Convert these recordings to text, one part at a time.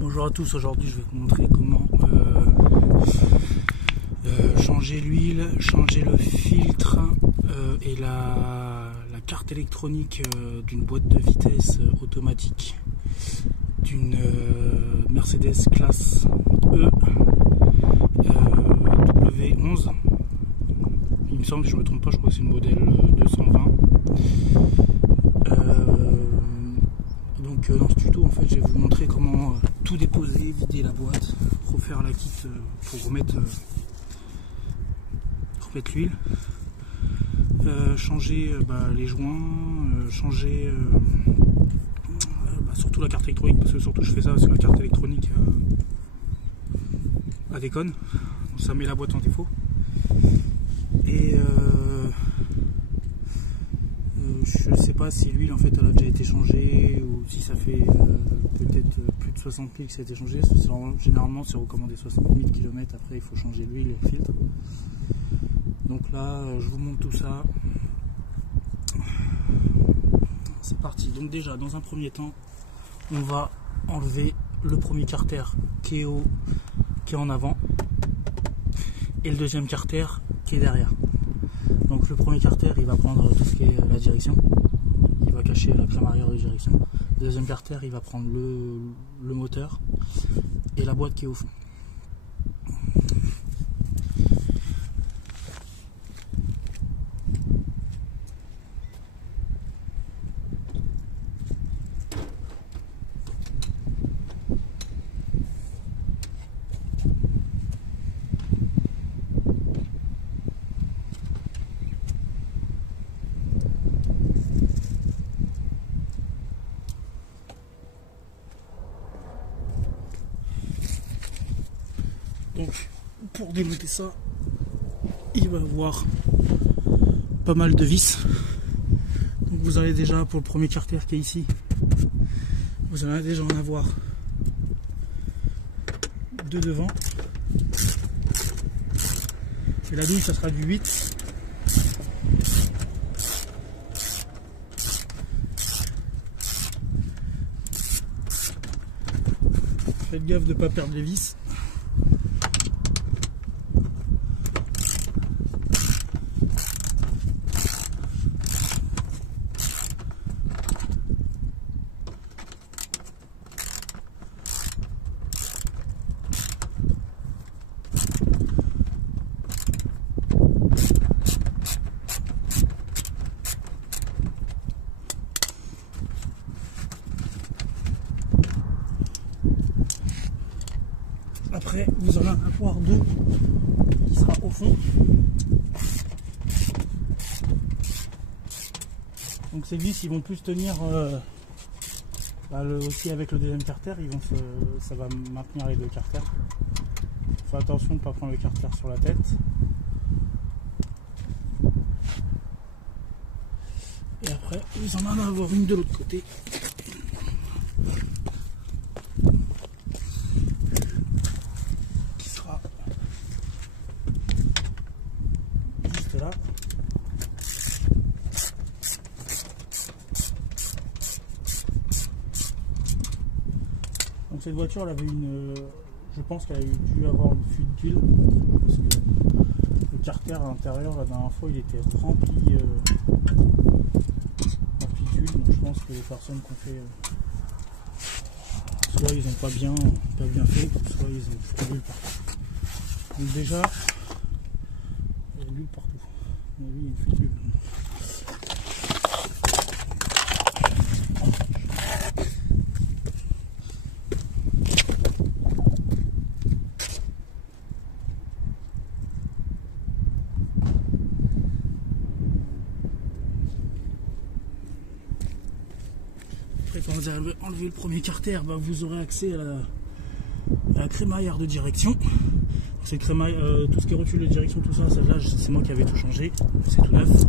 Bonjour à tous, aujourd'hui je vais vous montrer comment changer l'huile, changer le filtre et la carte électronique d'une boîte de vitesse automatique d'une Mercedes classe E W11. Il me semble, si je ne me trompe pas, je crois que c'est une modèle 220. Donc dans ce tuto, en fait, je vais vous montrer comment tout déposer, vider la boîte, refaire la kit pour remettre l'huile, changer les joints, changer surtout la carte électronique, parce que surtout je fais ça parce que la carte électronique elle déconne, donc ça met la boîte en défaut. Et je sais pas si l'huile en fait elle a déjà été changée ou si ça fait peut-être plus de 60 000 que ça a été changé. Généralement c'est recommandé 60 000 km, après il faut changer l'huile et le filtre. Donc là je vous montre tout ça. C'est parti. Donc déjà dans un premier temps on va enlever le premier carter qui est en avant et le deuxième carter qui est derrière. Donc le premier carter il va prendre tout ce qui est la direction, il va cacher la crème arrière de direction. Le deuxième carter il va prendre le moteur et la boîte qui est au fond. Donc pour démonter ça, il va y avoir pas mal de vis. Donc vous allez déjà, pour le premier carter qui est ici, vous allez déjà en avoir deux devant. Et la douille ça sera du 8. Faites gaffe de ne pas perdre les vis. Après, vous allez avoir deux qui sera au fond. Donc ces vis, ils vont plus tenir aussi avec le deuxième carter. Ça va maintenir les deux carters. Faites attention de ne pas prendre le carter sur la tête. Et après, vous en allez avoir une de l'autre côté. Là. Donc cette voiture elle avait je pense qu'elle a dû avoir une fuite d'huile parce que le carter à l'intérieur la dernière fois il était rempli d'huile, donc je pense que les personnes qui ont fait soit ils n'ont pas bien fait, soit ils ont fait de l'huile partout. Donc déjà il y a de l'huile partout. Oui, il y a une fuite d'huile. Après, quand vous avez enlevé le premier carter, vous aurez accès à la crémaillère de direction. C'est tout ce qui est rotule de direction, tout ça, celle-là, c'est moi qui avais tout changé, c'est tout neuf.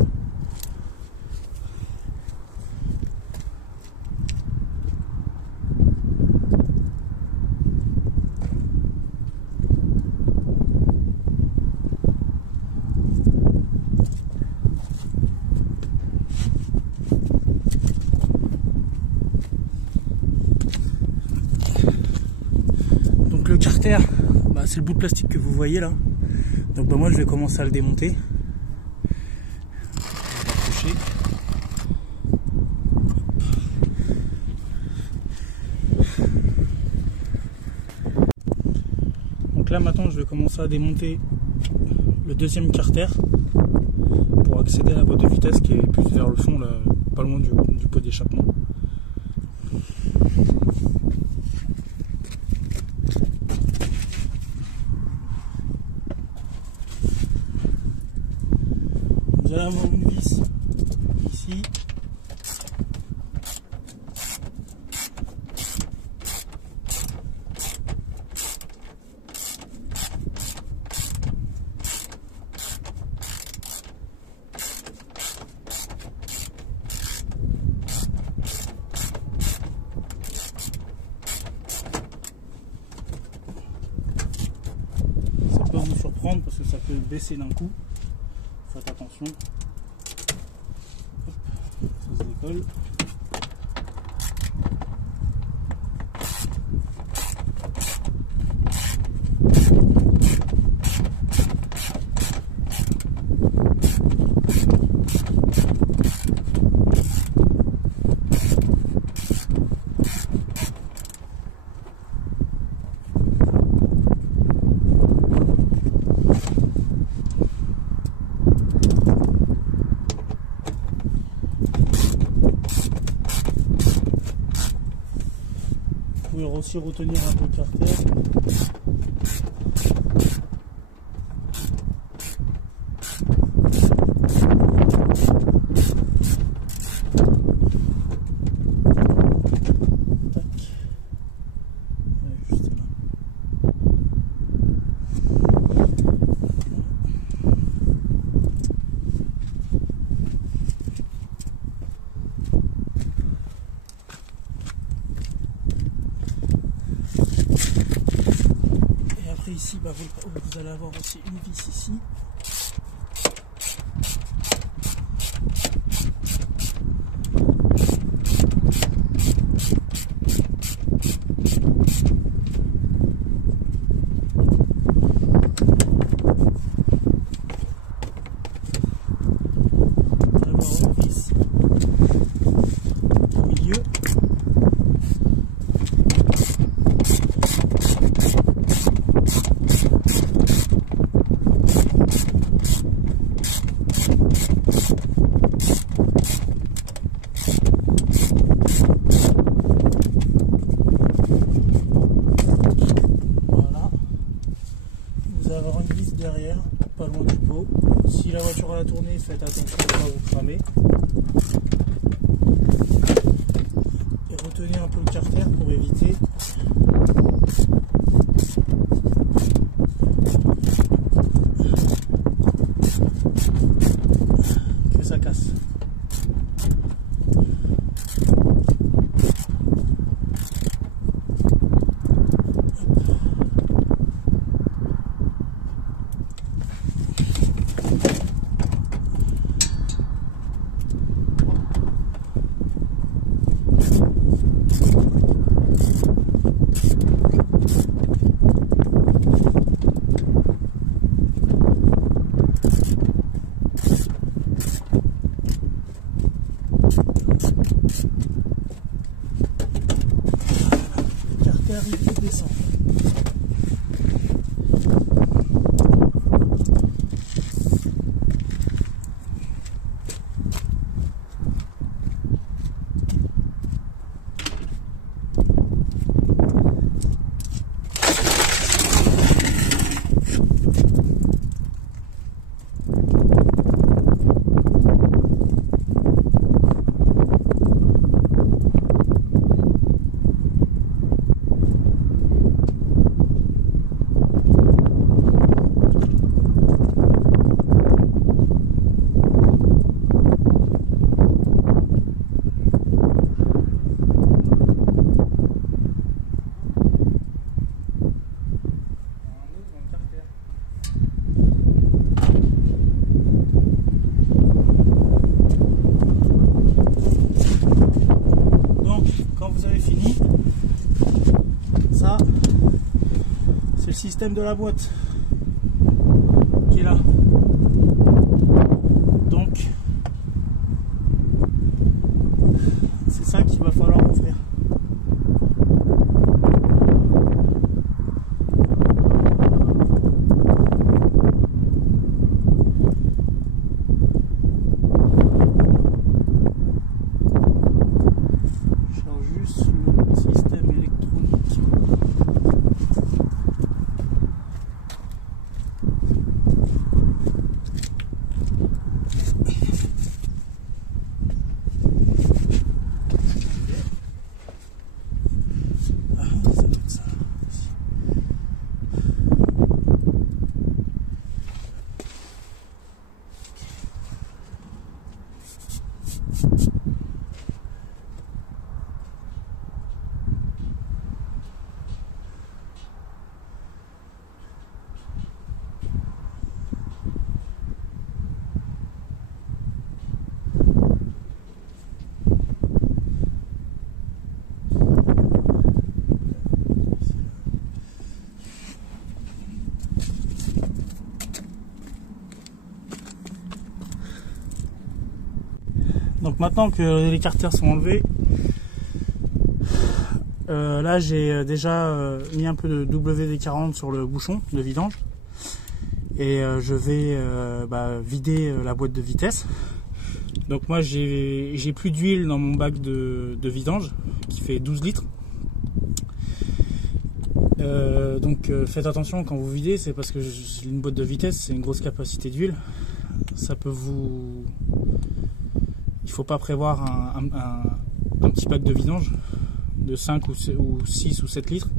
carter, bah, c'est le bout de plastique que vous voyez là. Donc bah, moi je vais commencer à le démonter. Je vais l'accrocher. Donc là maintenant je vais commencer à démonter le deuxième carter pour accéder à la boîte de vitesse qui est plus vers le fond, là, pas loin du pot d'échappement. Vous allez avoir une vis ici. Ça peut vous surprendre parce que ça peut baisser d'un coup. Faites attention. Hop, ça se décolle. Vous pouvez aussi retenir un peu le carter. Ici, bah, vous allez avoir aussi une vis ici. Vous allez avoir une vis au milieu. Avoir une vis derrière, pas loin du pot. Si la voiture va la tourner, faites attention à ne pas vous cramer. Et retenez un peu le carter pour éviter que ça casse. Le carter il descend. le système de la boîte qui est là. Donc c'est ça qu'il va falloir ouvrir. Donc maintenant que les carters sont enlevés, là j'ai déjà mis un peu de WD-40 sur le bouchon de vidange et je vais vider la boîte de vitesse. Donc moi j'ai plus d'huile dans mon bac de vidange qui fait 12 litres. Donc faites attention quand vous videz, c'est parce que une boîte de vitesse c'est une grosse capacité d'huile. Ça peut vous... Il faut pas prévoir un petit pack de vidange de 5 ou 6 ou 7 litres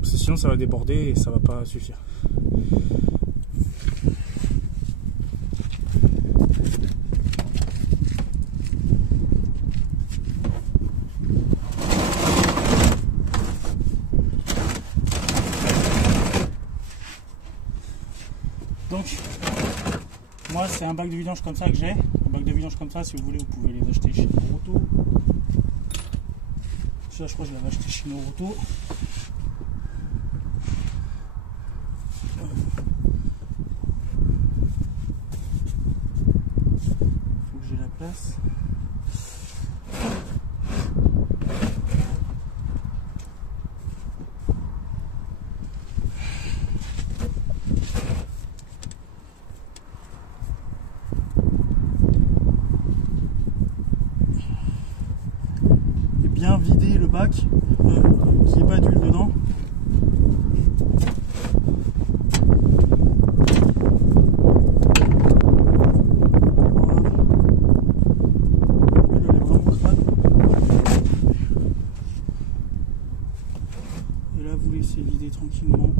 parce que sinon ça va déborder et ça va pas suffire. Donc moi c'est un bac de vidange comme ça que j'ai. Un bac de vidange comme ça, si vous voulez, vous pouvez les acheter chez Noroto. Ça, je crois que je l'avais acheté chez Noroto. Faut que j'ai la place. Bien vider le bac, qu'il n'y ait pas d'huile dedans. Et là vous laissez vider tranquillement.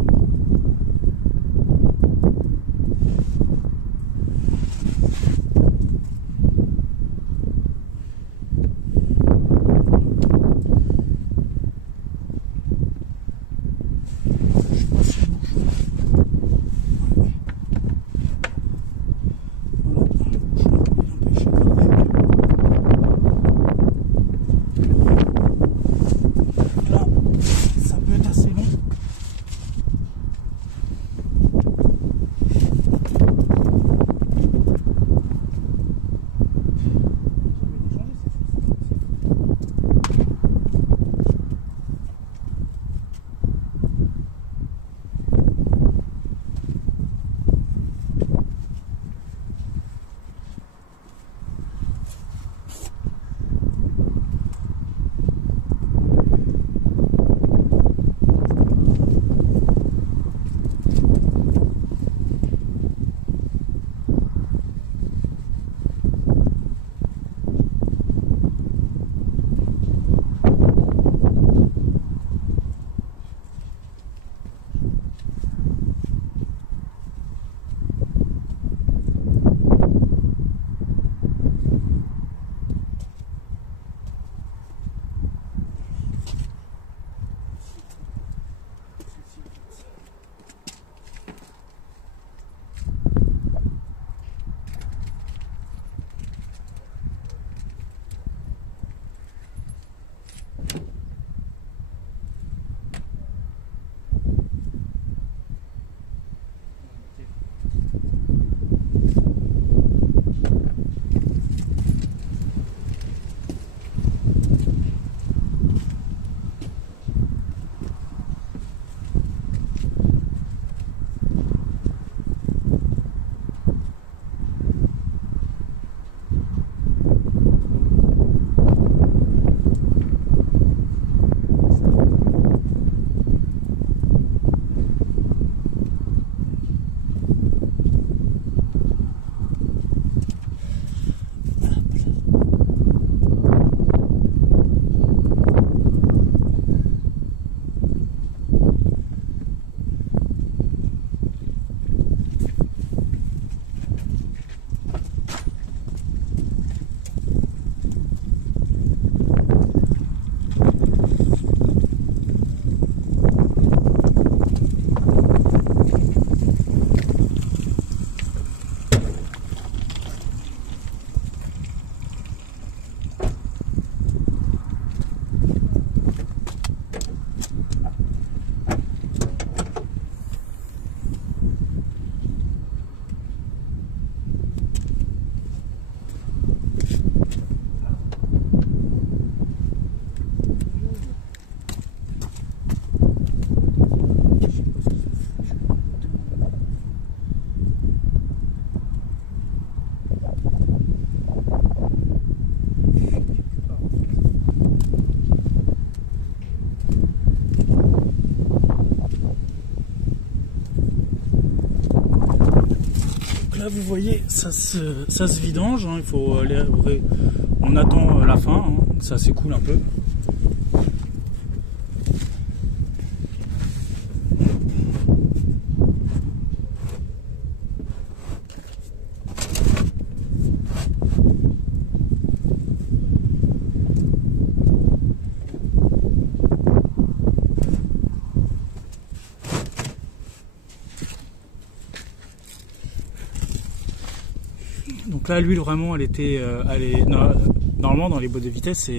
Là vous voyez, ça se vidange, hein, il faut aller, on attend la fin, hein, ça s'écoule un peu. Donc là, l'huile vraiment, elle était, normalement dans les boîtes de vitesse,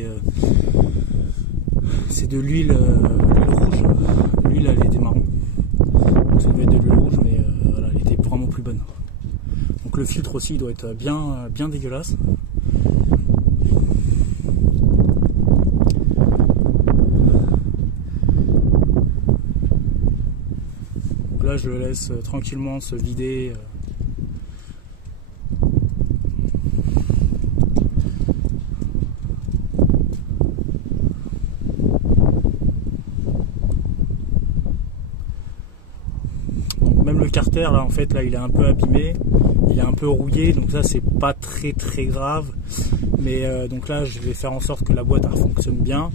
c'est de l'huile rouge. L'huile, elle était marron. Donc ça devait être de l'huile rouge, mais voilà, elle était vraiment plus bonne. Donc le filtre aussi, il doit être bien dégueulasse. Donc là, je le laisse tranquillement se vider. Même le carter là en fait là il est un peu abîmé, il est un peu rouillé, donc ça c'est pas très grave, mais donc là je vais faire en sorte que la boîte elle fonctionne bien,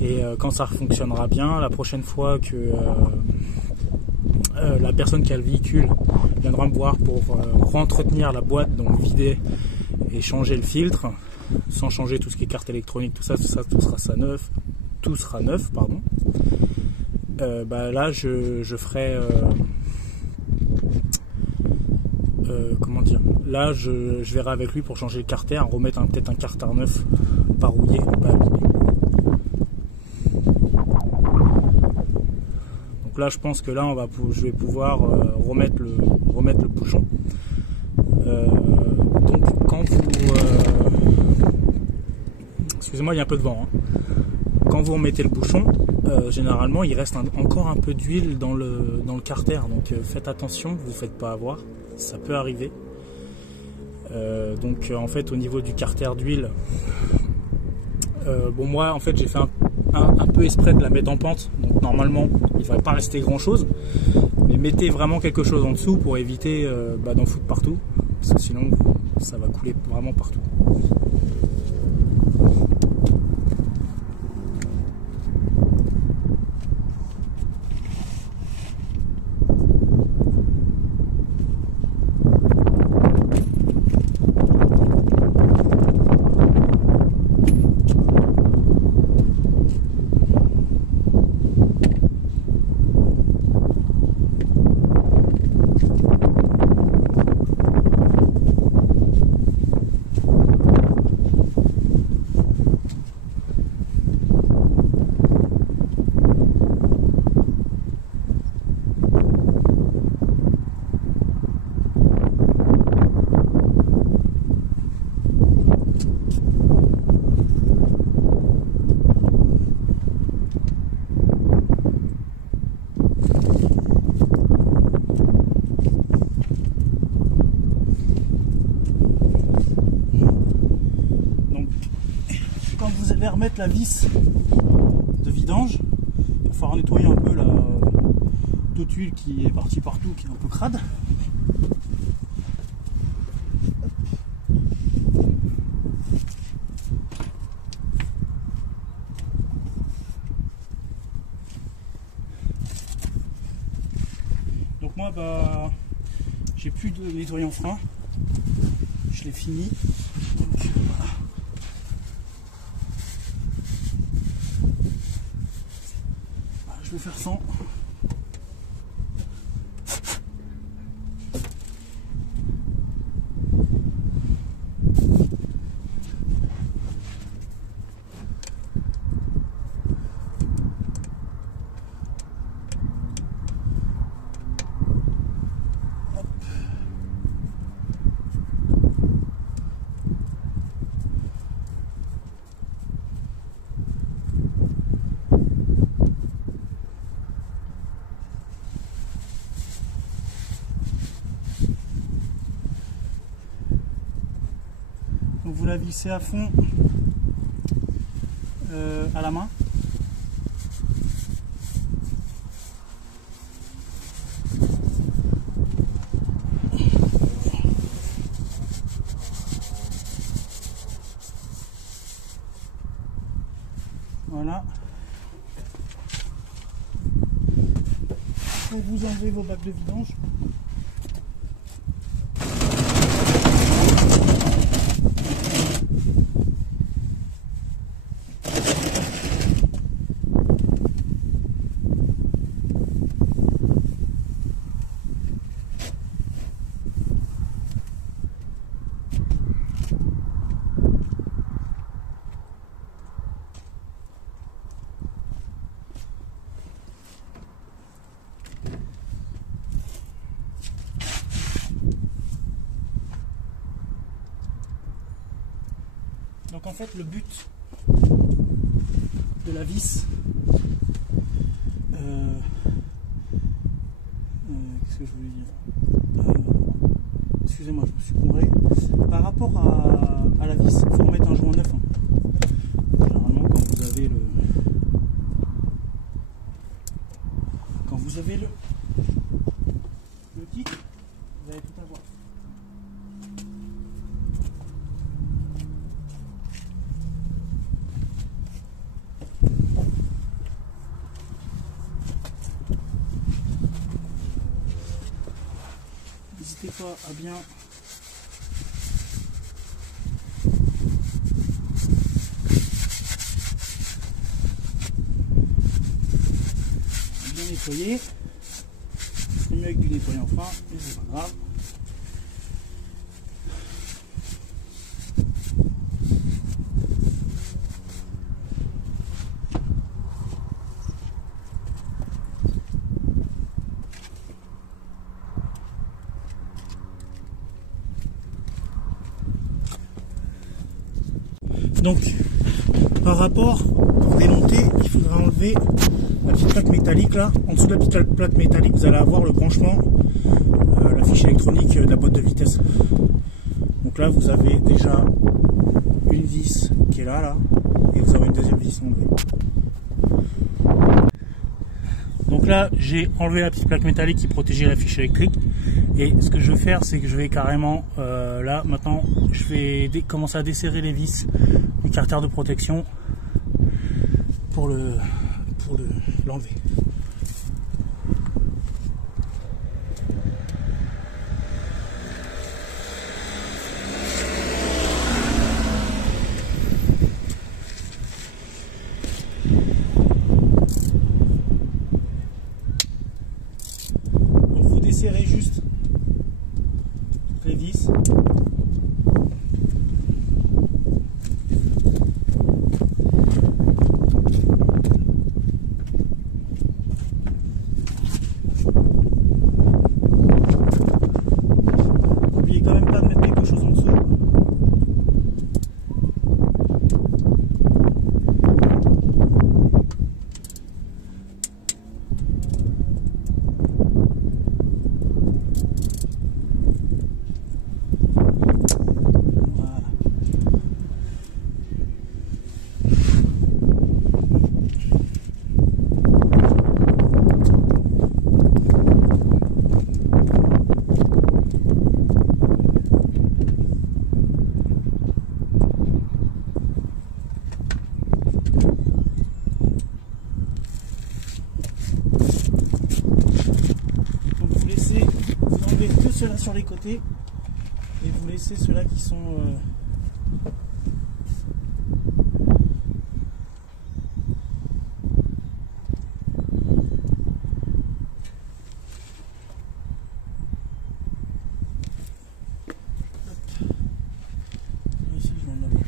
et quand ça fonctionnera bien, la prochaine fois que la personne qui a le véhicule viendra me voir pour re-entretenir la boîte, donc vider et changer le filtre, sans changer tout ce qui est carte électronique, tout sera neuf, pardon. Bah là je ferai comment dire, là je verrai avec lui pour changer le carter, remettre peut-être un carter neuf, pas rouillé, pas abîmé. Donc là je pense que là je vais pouvoir remettre le bouchon. Donc quand vous excusez-moi, il y a un peu de vent, hein. Quand vous remettez le bouchon, généralement il reste encore un peu d'huile dans le carter, donc faites attention, vous ne faites pas avoir, ça peut arriver. Donc en fait au niveau du carter d'huile, bon moi en fait j'ai fait un peu exprès de la mettre en pente, donc normalement il ne devrait pas rester grand chose, mais mettez vraiment quelque chose en dessous pour éviter d'en foutre partout, parce que sinon ça va couler vraiment partout. Remettre la vis de vidange, il va falloir nettoyer un peu la toute huile qui est partie partout, qui est un peu crade. Donc moi j'ai plus de nettoyant frein, je l'ai fini. Donc, voilà. Je vais faire 100. Donc vous la vissez à fond à la main. Après, vous enlevez vos bacs de vidange. Donc en fait le but de la vis, qu'est-ce que je voulais dire, excusez-moi je me suis gouré, par rapport à la vis, il faut remettre un joint neuf, hein. Généralement quand vous avez le kit, vous allez tout avoir. N'hésitez pas à bien nettoyer. C'est mieux avec du nettoyant fin, mais c'est pas grave. Donc, par rapport, pour démonter, il faudra enlever la petite plaque métallique là. En dessous de la petite plaque métallique, vous allez avoir le branchement, la fiche électronique de la boîte de vitesse. Donc là, vous avez déjà une vis qui est là, et vous avez une deuxième vis enlevée. Donc là, j'ai enlevé la petite plaque métallique qui protégeait la fiche électrique. Et ce que je vais faire, c'est que je vais carrément, là, maintenant, je vais commencer à desserrer les vis du carter de protection pour l'enlever. Donc vous desserrez juste toutes les vis. Ceux-là sur les côtés et vous laissez ceux-là qui sont ici, je vais en avoir.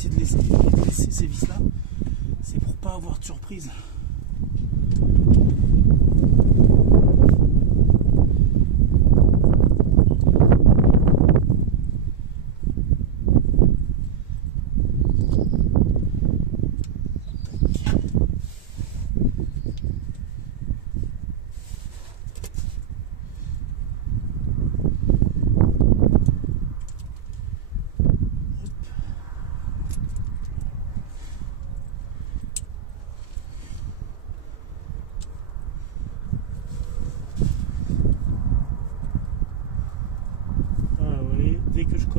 C'est de laisser ces vis là, c'est pour pas avoir de surprise.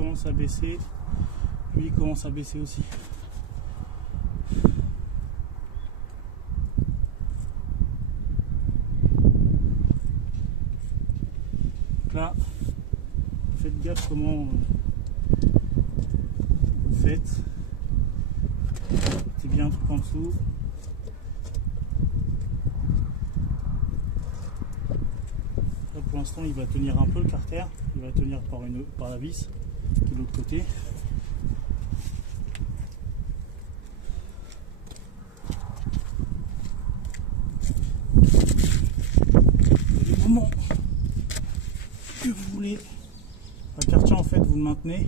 commence à baisser, lui il commence à baisser aussi. Donc là, faites gaffe comment vous faites. C'est bien un truc en dessous. Là pour l'instant il va tenir un peu le carter, il va tenir par la vis qui est de l'autre côté. Du moment que vous voulez un carter, en fait vous le maintenez.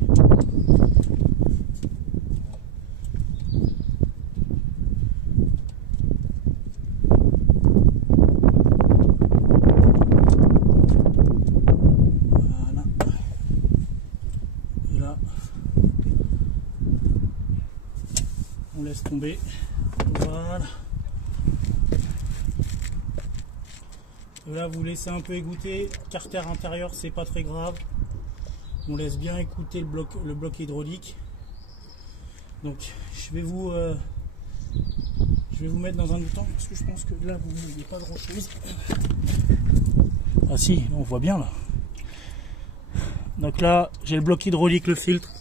On laisse tomber, voilà. Et là vous laissez un peu égoutter, carter intérieur c'est pas très grave. On laisse bien écouter le bloc hydraulique. Donc je vais vous mettre dans un bouton parce que je pense que là vous ne voyez pas grand chose. Ah si, on voit bien là. Donc là j'ai le bloc hydraulique, le filtre.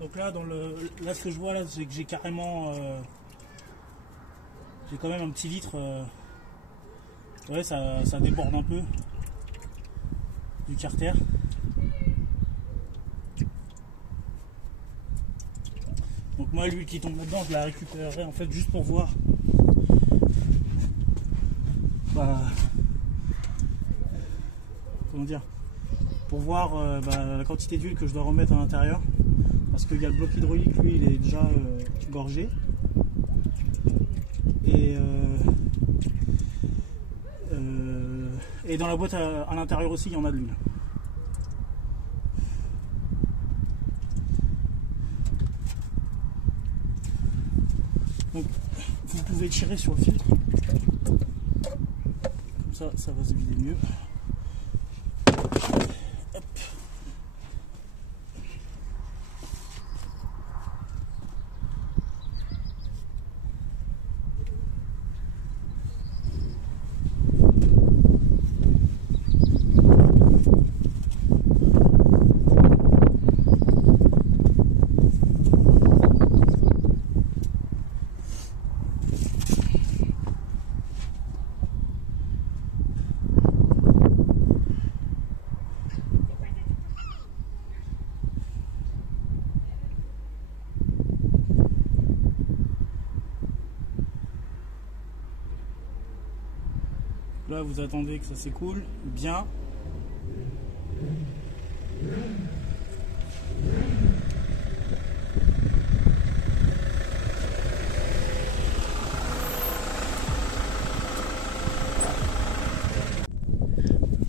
Donc là, là ce que je vois là, c'est que j'ai carrément, j'ai quand même un petit litre. Ouais, ça déborde un peu du carter. Donc moi, l'huile qui tombe là-dedans, je la récupérerai en fait juste pour voir. Bah, comment dire, pour voir la quantité d'huile que je dois remettre à l'intérieur. Parce qu'il y a le bloc hydraulique, lui, il est déjà gorgé. Et dans la boîte à l'intérieur aussi, il y en a de l'huile. Donc, vous pouvez tirer sur le filtre. Comme ça va se vider mieux. Hop. Là, vous attendez que ça s'écoule bien.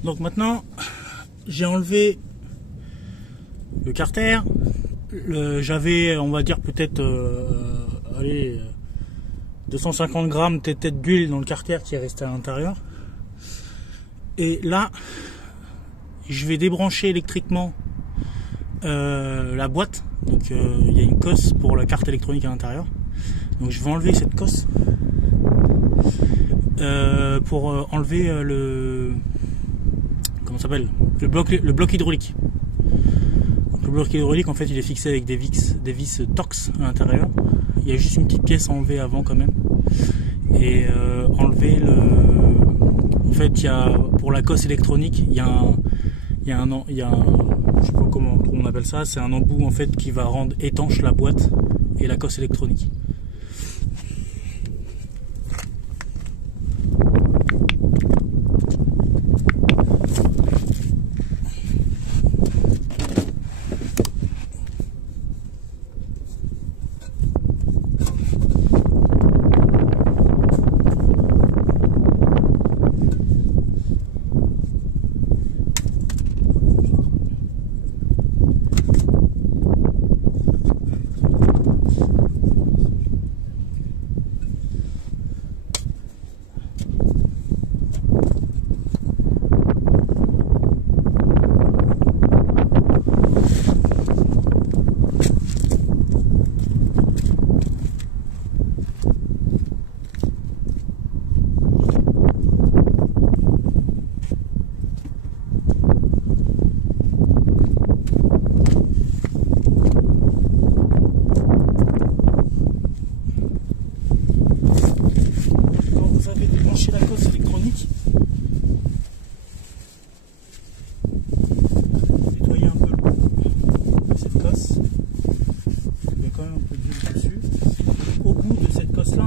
Donc maintenant, j'ai enlevé le carter. J'avais, on va dire, peut-être 250 grammes peut-être d'huile dans le carter qui est resté à l'intérieur. Et là, je vais débrancher électriquement la boîte. Donc il y a une cosse pour la carte électronique à l'intérieur. Donc je vais enlever cette cosse pour enlever comment ça s'appelle, le bloc hydraulique. Donc, le bloc hydraulique, en fait, il est fixé avec des vis Torx à l'intérieur. Il y a juste une petite pièce à enlever avant quand même. Et enlever en fait, il y a, pour la cosse électronique, il y a je sais pas comment on appelle ça, c'est un embout en fait qui va rendre étanche la boîte et la cosse électronique.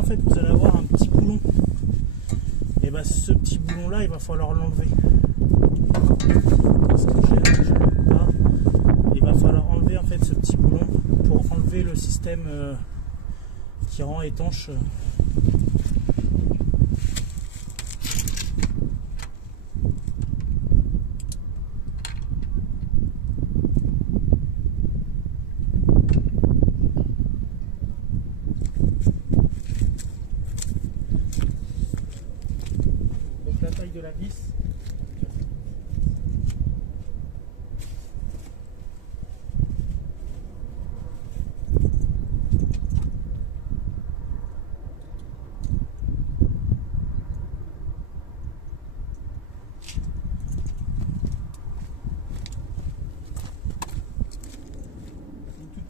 fait vous allez avoir un petit boulon. Et bah ce petit boulon là il va falloir l'enlever. Il va falloir enlever en fait ce petit boulon pour enlever le système qui rend étanche. Donc la taille de la vis.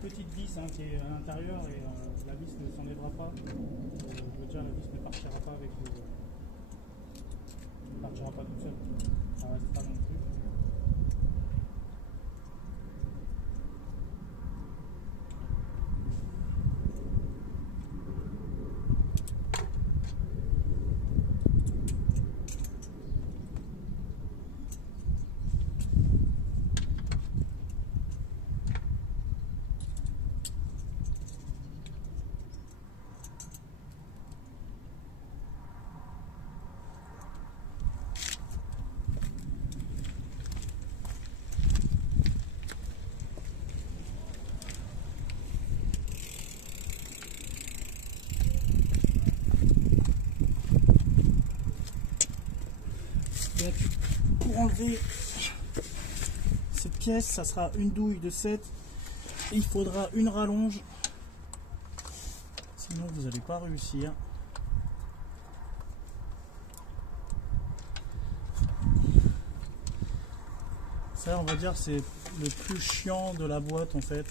Petite vis qui est à l'intérieur et la vis ne s'enlèvera pas. Je veux dire, la vis ne partira pas avec le. Ne partira pas toute seule. Ça restera dans le truc. Donc pour enlever cette pièce, ça sera une douille de 7 et il faudra une rallonge, sinon vous n'allez pas réussir. Ça on va dire c'est le plus chiant de la boîte en fait.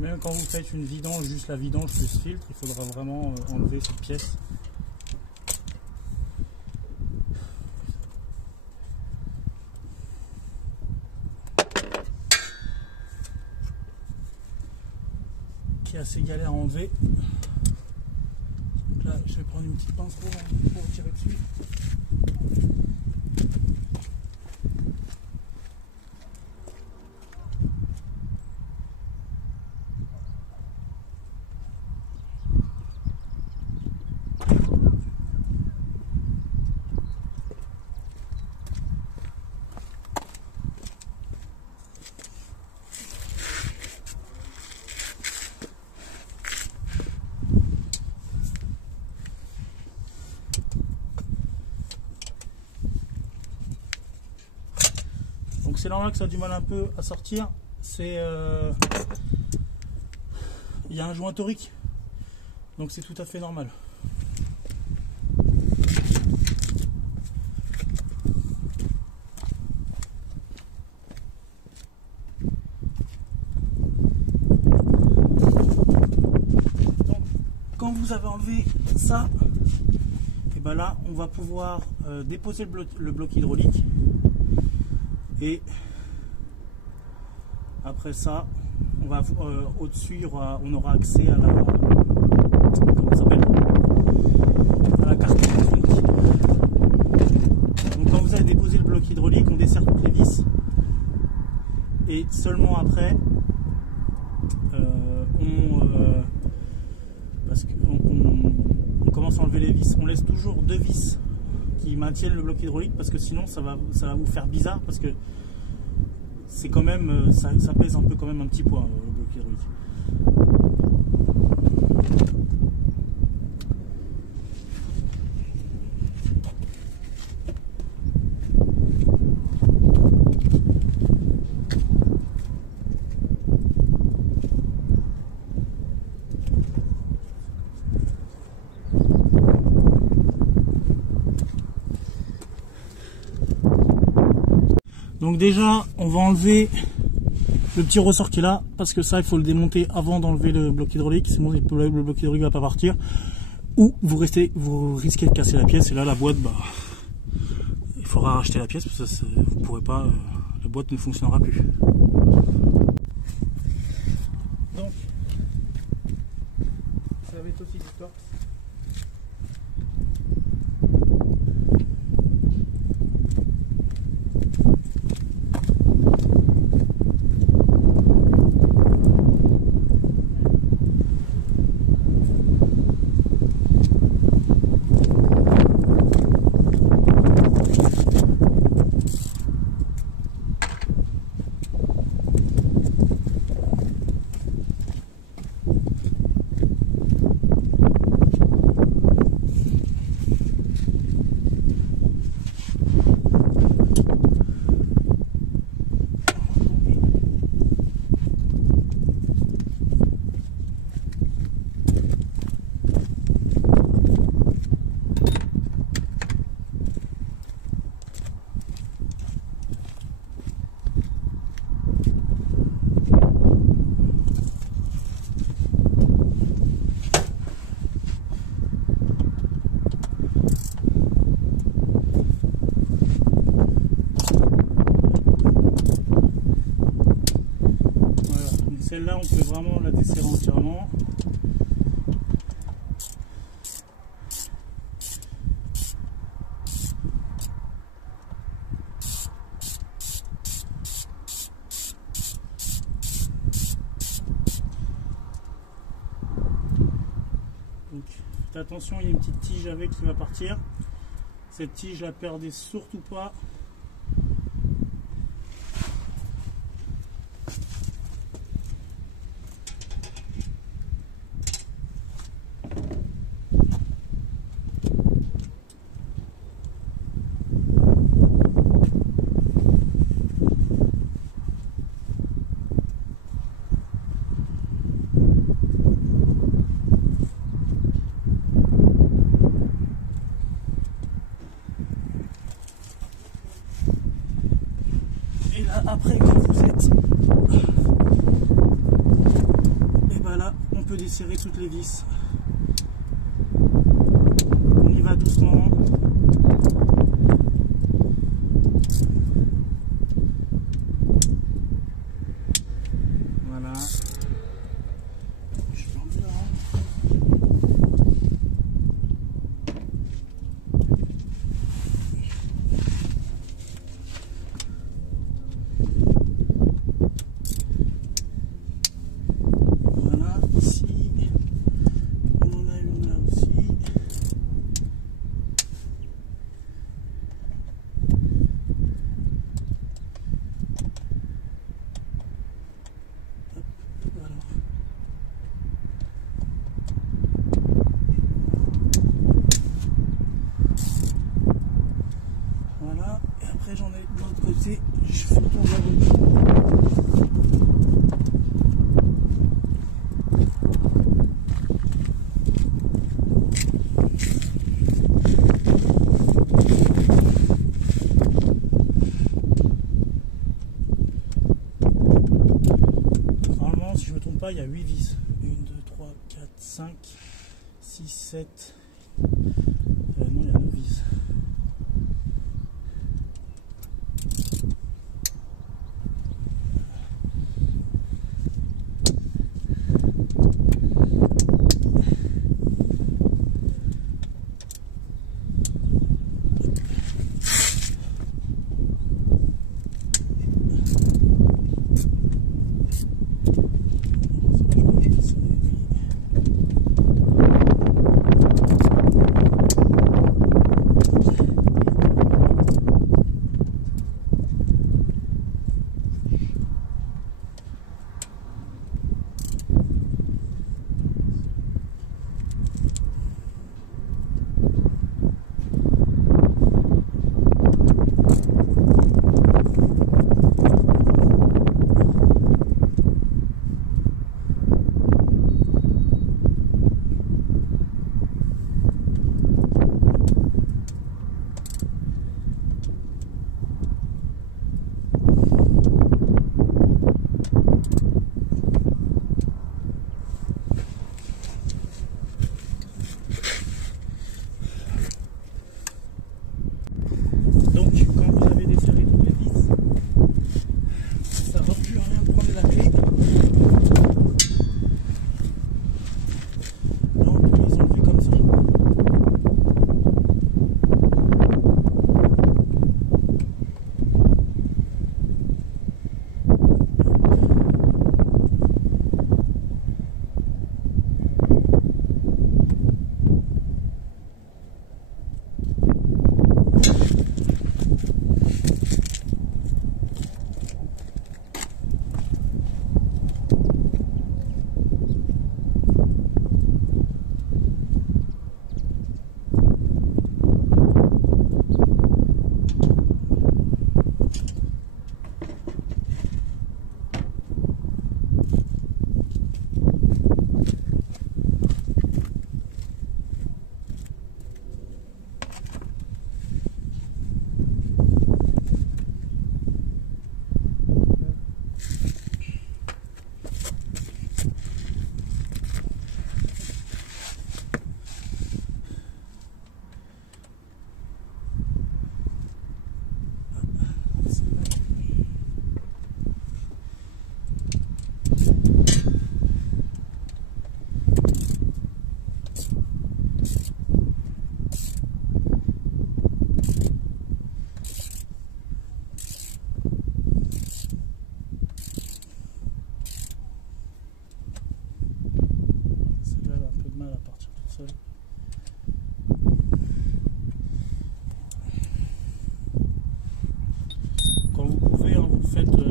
Même quand vous faites une vidange, juste la vidange plus filtre, il faudra vraiment enlever cette pièce. Qui est assez galère à enlever. Donc là, je vais prendre une petite pince pour tirer dessus. Donc c'est normal que ça a du mal un peu à sortir. C'est il y a un joint torique, donc c'est tout à fait normal. Donc quand vous avez enlevé ça, et ben là on va pouvoir déposer le bloc hydraulique. Et après ça, on va au-dessus, on aura accès à la, comment ça s'appelle, à la carte électronique. Donc quand vous avez déposé le bloc hydraulique, on dessert toutes les vis et seulement après, parce qu'on commence à enlever les vis. On laisse toujours 2 vis qui maintiennent le bloc hydraulique parce que sinon ça va vous faire bizarre parce que c'est quand même ça pèse un peu quand même un petit poids le bloc hydraulique. Donc déjà, on va enlever le petit ressort qui est là, parce que ça, il faut le démonter avant d'enlever le bloc hydraulique, sinon le bloc hydraulique va pas partir. Ou vous risquez de casser la pièce, et là la boîte, bah, il faudra racheter la pièce, parce que ça, vous pourrez pas, la boîte ne fonctionnera plus. Donc, ça va être aussi du torx. Celle-là, on peut vraiment la desserrer entièrement. Donc, faites attention, il y a une petite tige avec qui va partir. Cette tige, la perdez surtout pas. Et là, après, quand vous êtes, et ben là, on peut desserrer toutes les vis. On y va doucement. Voilà. Je vais enlever la rampe. Voilà, ici, on en a une là aussi. Hop, voilà. Voilà, et après j'en ai de l'autre côté, je fais le tour de la gauche. Normalement, si je ne me trompe pas, il y a 8 vis. 1, 2, 3, 4, 5, 6, 7. Non, il y a 9 vis.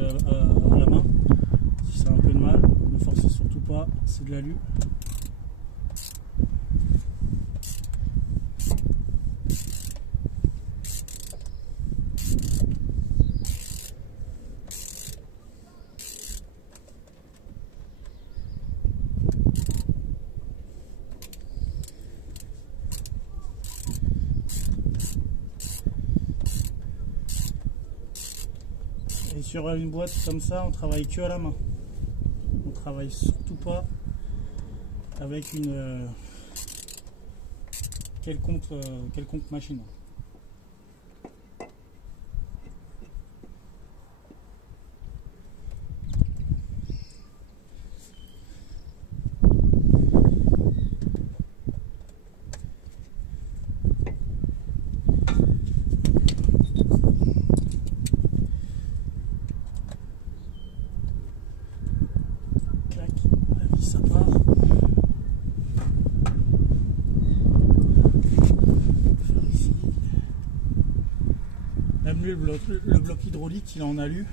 à la main. Si ça a un peu de mal, ne forcez surtout pas, c'est de l'alu. Et sur une boîte comme ça, on travaille que à la main. On travaille surtout pas avec une quelconque machine. Ça part. Ici. Même lui, le bloc hydraulique, il en alu.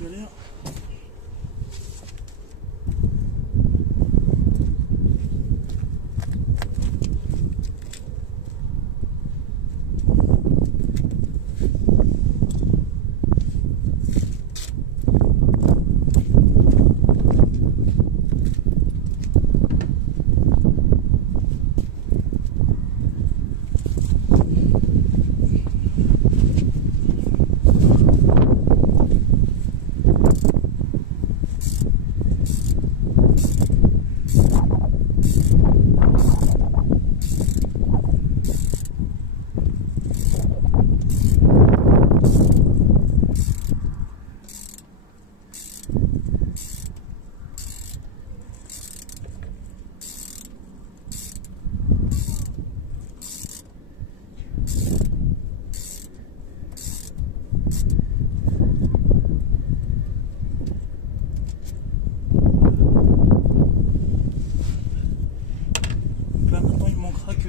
Galère.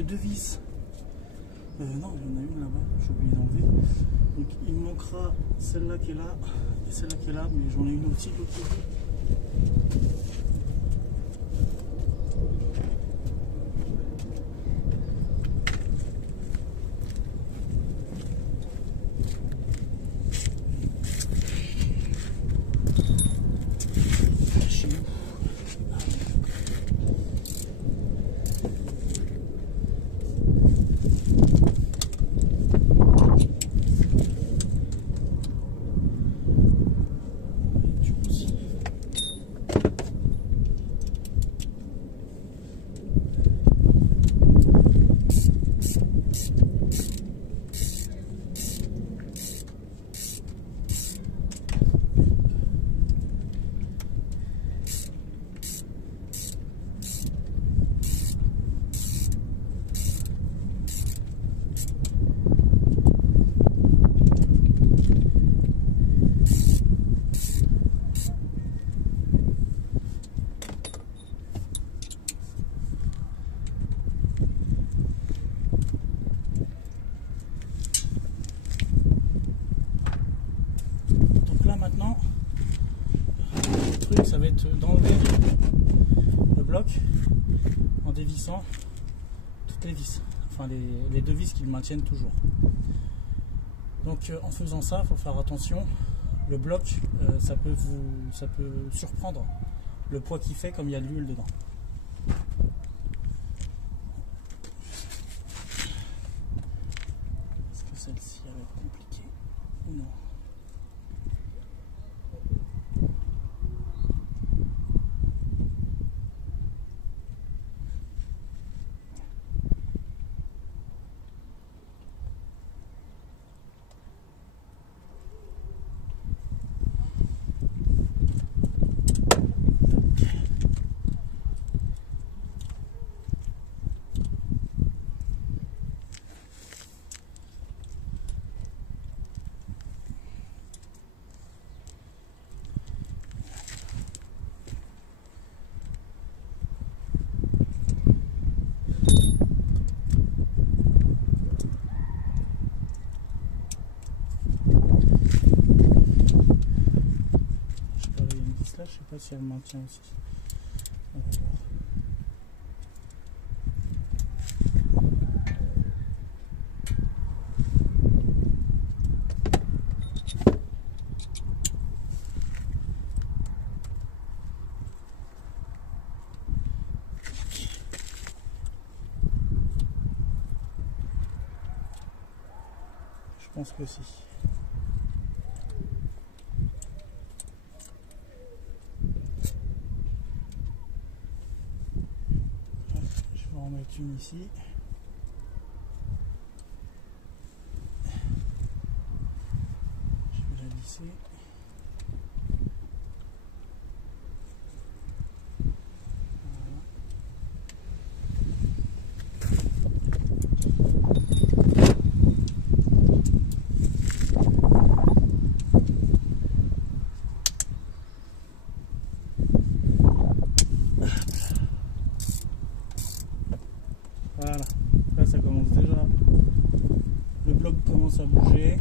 Deux vis. Non, il y en a une là-bas, j'ai oublié d'enlever. Donc il me manquera celle-là qui est là et celle-là qui est là, mais j'en ai une aussi de l'autre côté. ça va être d'enlever le bloc en dévissant toutes les vis, enfin les deux vis qui le maintiennent toujours. Donc en faisant ça, il faut faire attention. Le bloc, ça peut surprendre le poids qu'il fait comme il y a de l'huile dedans. Est-ce que celle-ci va être compliquée ou non? Je sais pas si elle maintient aussi. On va voir. Je pense que si. On va en mettre une ici. Je vais la lisser. Voilà, là ça commence déjà, le bloc commence à bouger.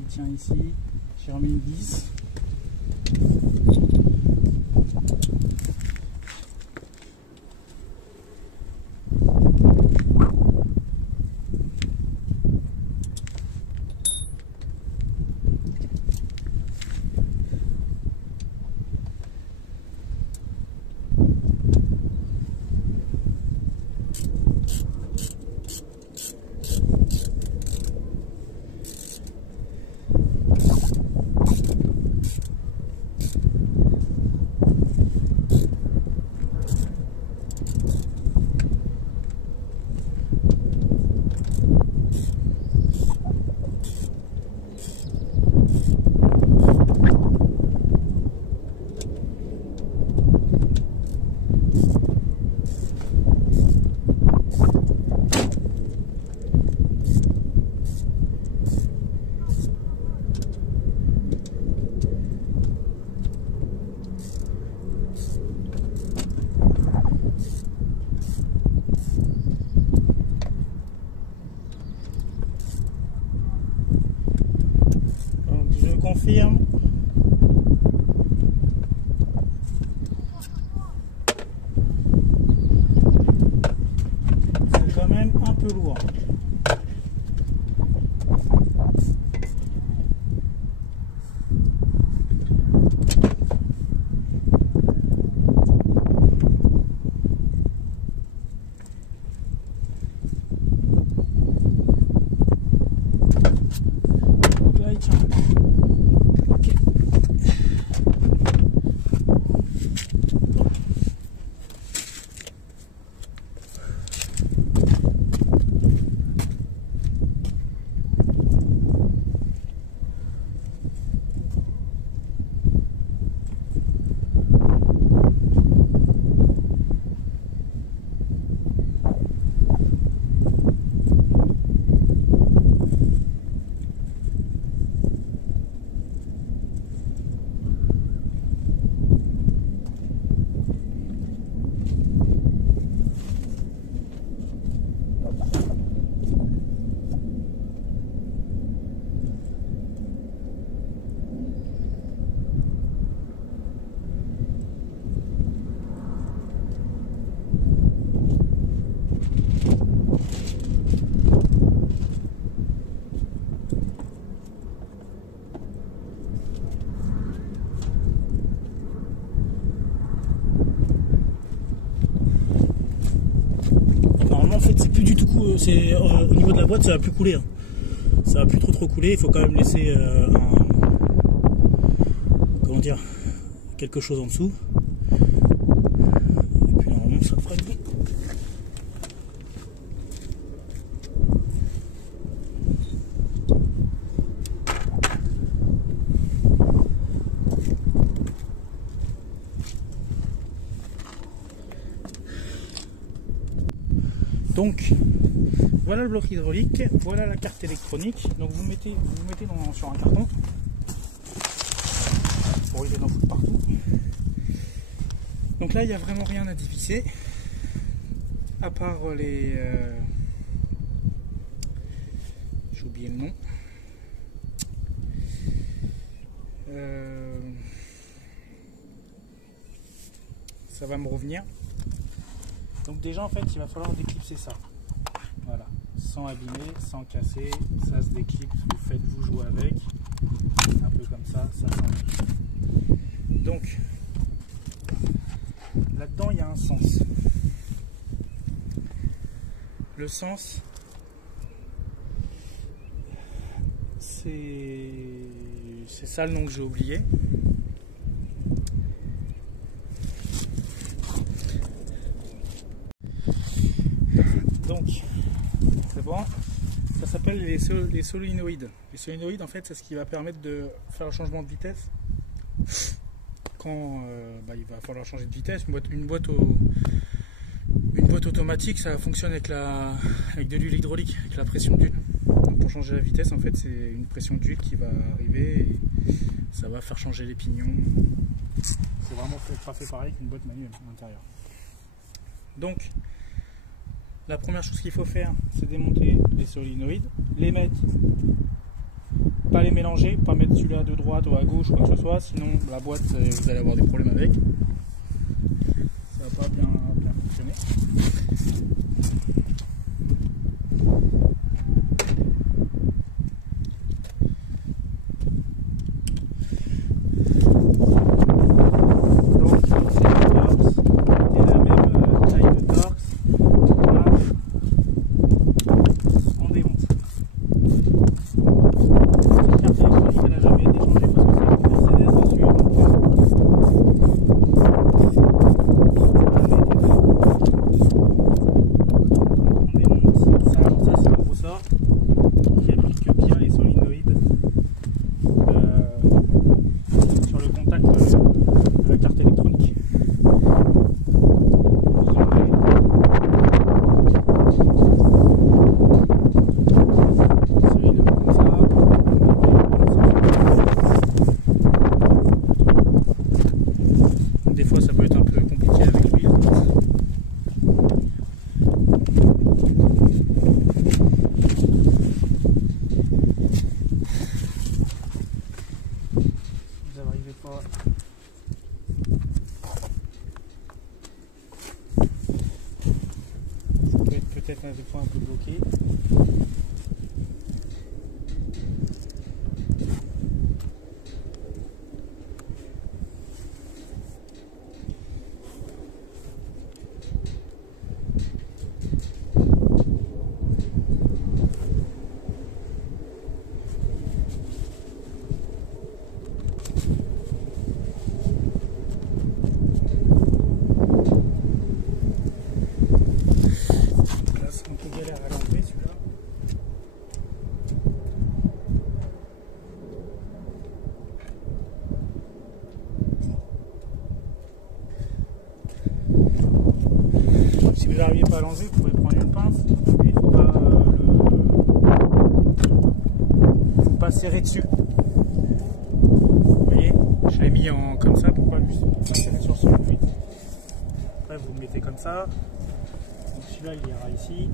Il tient ici, j'ai remis une vis. Confirme. C'est quand même un peu lourd. Là, il tient. coup, c'est au niveau de la boîte, ça va plus couler. Hein. Ça va plus trop couler. Il faut quand même laisser comment dire, quelque chose en dessous. Et puis normalement, ça devrait être bon. Donc voilà le bloc hydraulique, voilà la carte électronique. Donc vous mettez sur un carton pour éviter d'en foutre partout. Donc là il n'y a vraiment rien à dévisser à part les j'ai oublié le nom. Ça va me revenir. Donc déjà en fait il va falloir déclipser ça. Voilà. Sans abîmer, sans casser, ça se déclipse, vous jouez avec. Un peu comme ça s'enlève. Donc là-dedans il y a un sens. Le sens c'est ça le nom que j'ai oublié. Donc, c'est bon. Ça s'appelle les solénoïdes. Les solénoïdes, en fait, c'est ce qui va permettre de faire le changement de vitesse. Quand il va falloir changer de vitesse, une boîte automatique, ça fonctionne avec de l'huile hydraulique, avec la pression d'huile. Donc pour changer la vitesse, en fait, c'est une pression d'huile qui va arriver et ça va faire changer les pignons. C'est vraiment pas fait pareil qu'une boîte manuelle à l'intérieur. Donc, la première chose qu'il faut faire, c'est démonter les solénoïdes, les mettre, pas les mélanger, pas mettre celui-là de droite ou à gauche ou quoi que ce soit, sinon la boîte, vous allez avoir des problèmes avec. Ça va pas bien fonctionner. Peut-être des fois un peu bloqué. Si vous n'arrivez pas à l'enlever, vous pouvez prendre une pince, mais il ne faut pas serrer dessus. Vous voyez, je l'ai mis comme ça, pourquoi juste serrer sur son fluide. Après vous le mettez comme ça, donc celui-là il ira ici.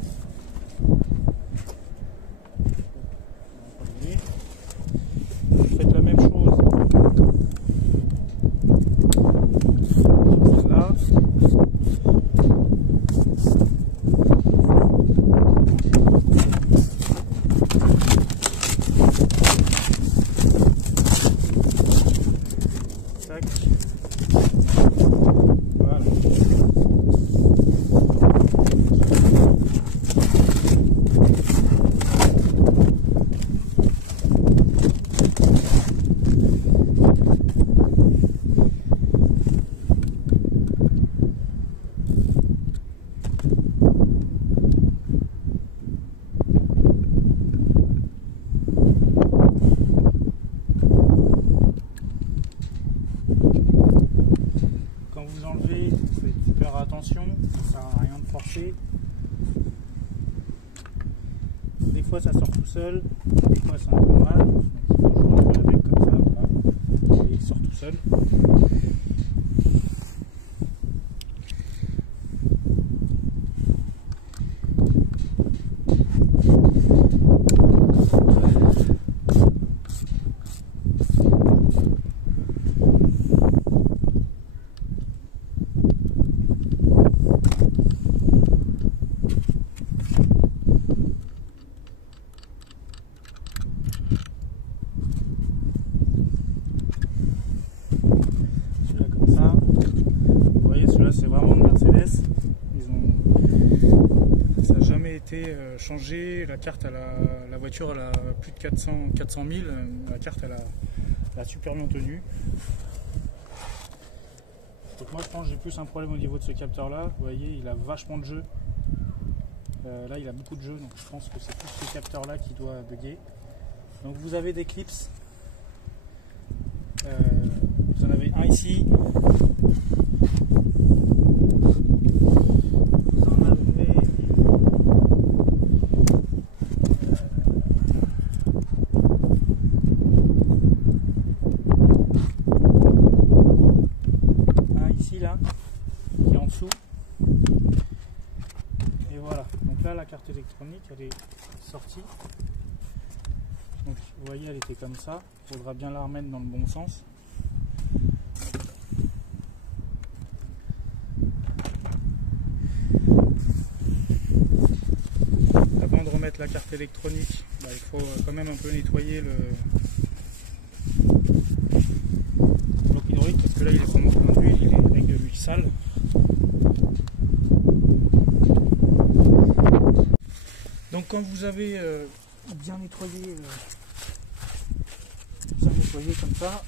Vous faites la même chose sur celle-là. Voilà. vous faites faire attention, ça sert à rien de forcer. Des fois ça sort tout seul, des fois c'est un peu mal, donc il faut jouer un peu avec comme ça, voilà. Et il sort tout seul. C'est vraiment de Mercedes. Ça n'a jamais été changé. La carte, la voiture, elle a plus de 400 000. La carte, elle a super bien tenu. Donc moi, je pense que j'ai plus un problème au niveau de ce capteur-là. Vous voyez, il a vachement de jeu. Là, il a beaucoup de jeu, donc je pense que c'est plus ce capteur-là qui doit bugger. Donc vous avez des clips. Vous en avez un ici. Là qui est en dessous, et voilà, donc là la carte électronique elle est sortie, donc vous voyez elle était comme ça, il faudra bien la remettre dans le bon sens. Avant de remettre la carte électronique, il faut quand même un peu nettoyer le bloc hydraulique, parce que là il est vraiment plein d'huile, il est avec de l'huile sale. Donc quand vous avez bien nettoyé comme ça,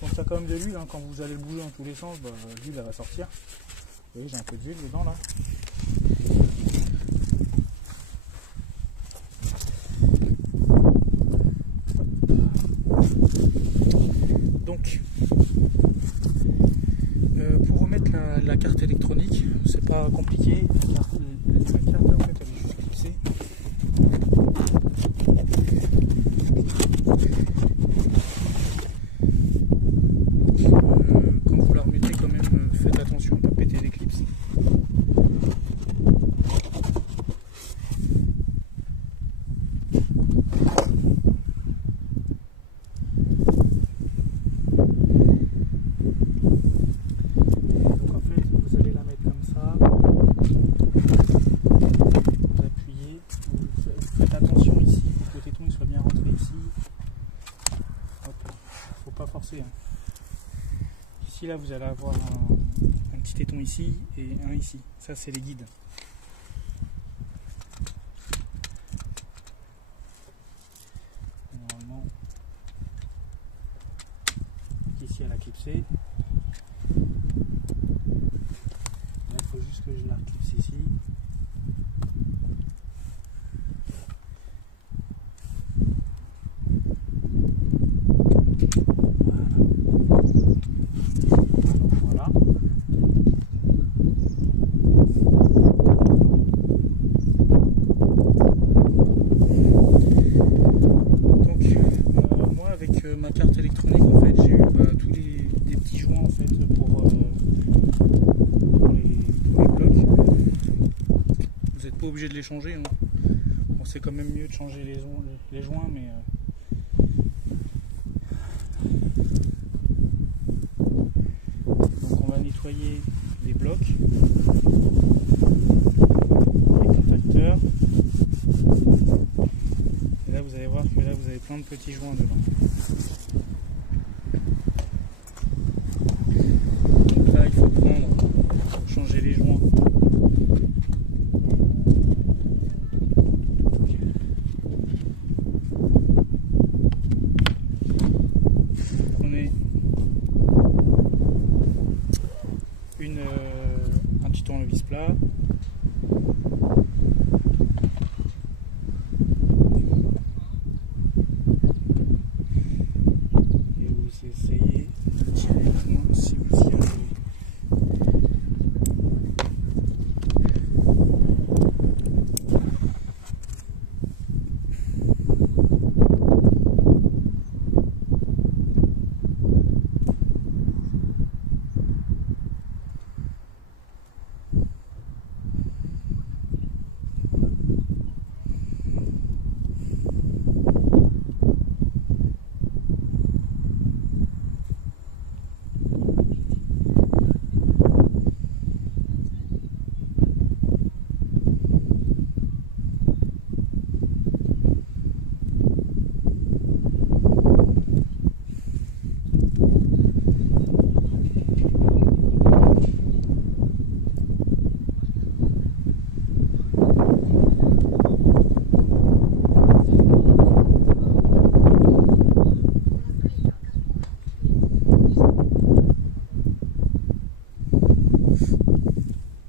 donc il y a quand même de l'huile, hein, quand vous allez le bouger dans tous les sens, l'huile elle va sortir. Vous voyez, j'ai un peu d'huile dedans là. Donc pour remettre la carte électronique, c'est pas compliqué. La carte en fait elle est juste clipsée. Quand vous la remettez, quand même faites attention à ne pas péter les clips. Ici là vous allez avoir un petit éton ici et un ici, ça c'est les guides. Normalement ici elle a clipsé, il faut juste que je la reclipse ici. Ma carte électronique en fait j'ai eu tous des petits joints en fait pour les blocs. Vous n'êtes pas obligé de les changer, hein. Bon, c'est quand même mieux de changer les joints, mais donc on va nettoyer les blocs, les contacteurs, et là vous allez voir que là vous avez plein de petits joints dedans. Donc là il faut prendre pour changer les joints. Prenez un petit tournevis plat. Essayez de tirer le point si vous y arrivez.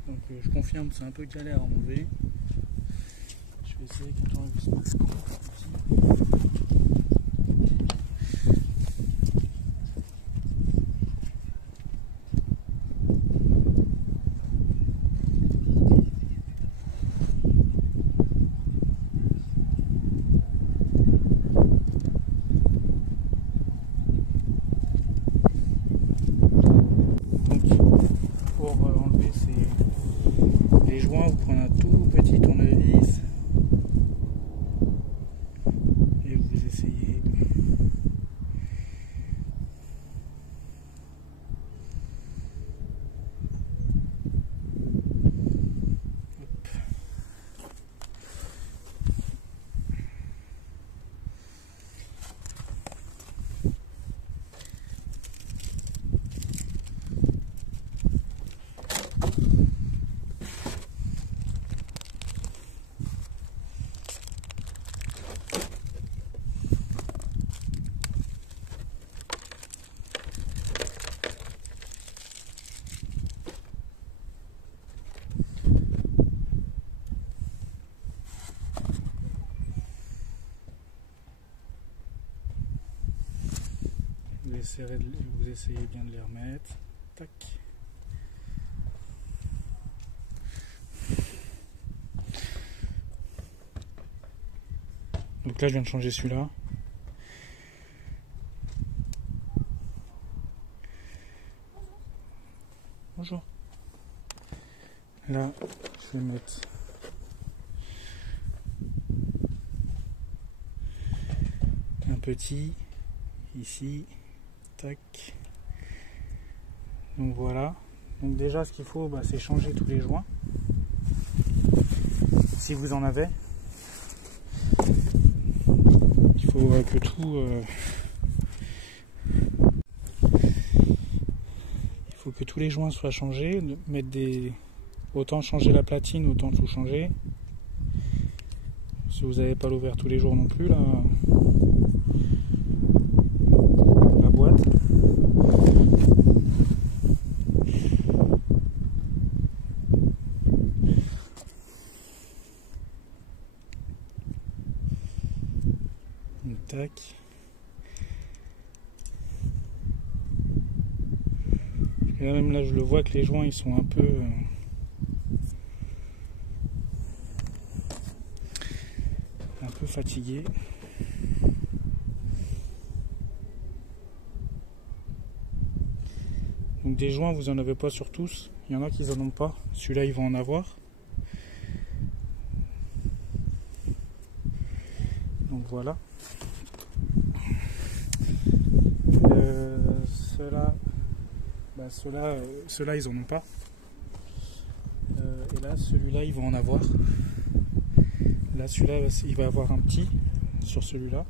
Donc je confirme, c'est un peu galère à enlever. Je vais essayer quand on enlève ce les joints, vous prenez un tout petit tournevis et vous essayez. Hop. Vous essayez bien de les remettre. Tac. Donc là je viens de changer celui-là. Bonjour. Là je vais mettre un petit ici. Tac. Donc voilà. Donc déjà ce qu'il faut c'est changer tous les joints. Si vous en avez. Il faut que tout il faut que tous les joints soient changés, mettre autant changer la platine, autant tout changer. Si vous n'avez pas l'ouvert tous les jours non plus là. Boîte. Tac. Et là, même là je le vois que les joints ils sont un peu fatigués. Donc des joints vous en avez pas sur tous, il y en a qui en ont pas, celui-là ils vont en avoir. Donc voilà. Ceux-là ils en ont pas. Et là celui-là ils vont en avoir. Là celui-là il va avoir un petit sur celui-là.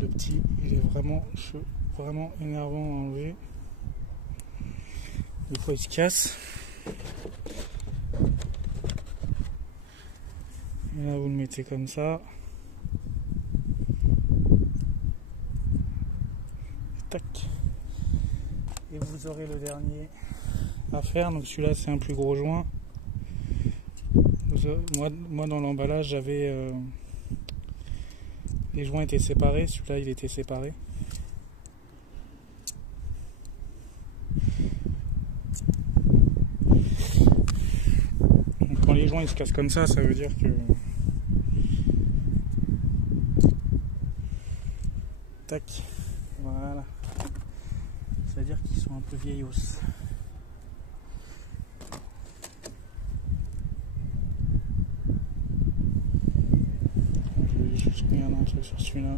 Le petit il est vraiment énervant à enlever. Des fois il se casse. Et là vous le mettez comme ça. Tac. Et vous aurez le dernier à faire. Donc celui-là c'est un plus gros joint. Moi dans l'emballage j'avais les joints étaient séparés, celui-là il était séparé. Donc quand les joints ils se cassent comme ça veut dire que... Tac, voilà. Ça veut dire qu'ils sont un peu vieillos. Il y en a un truc sur celui-là.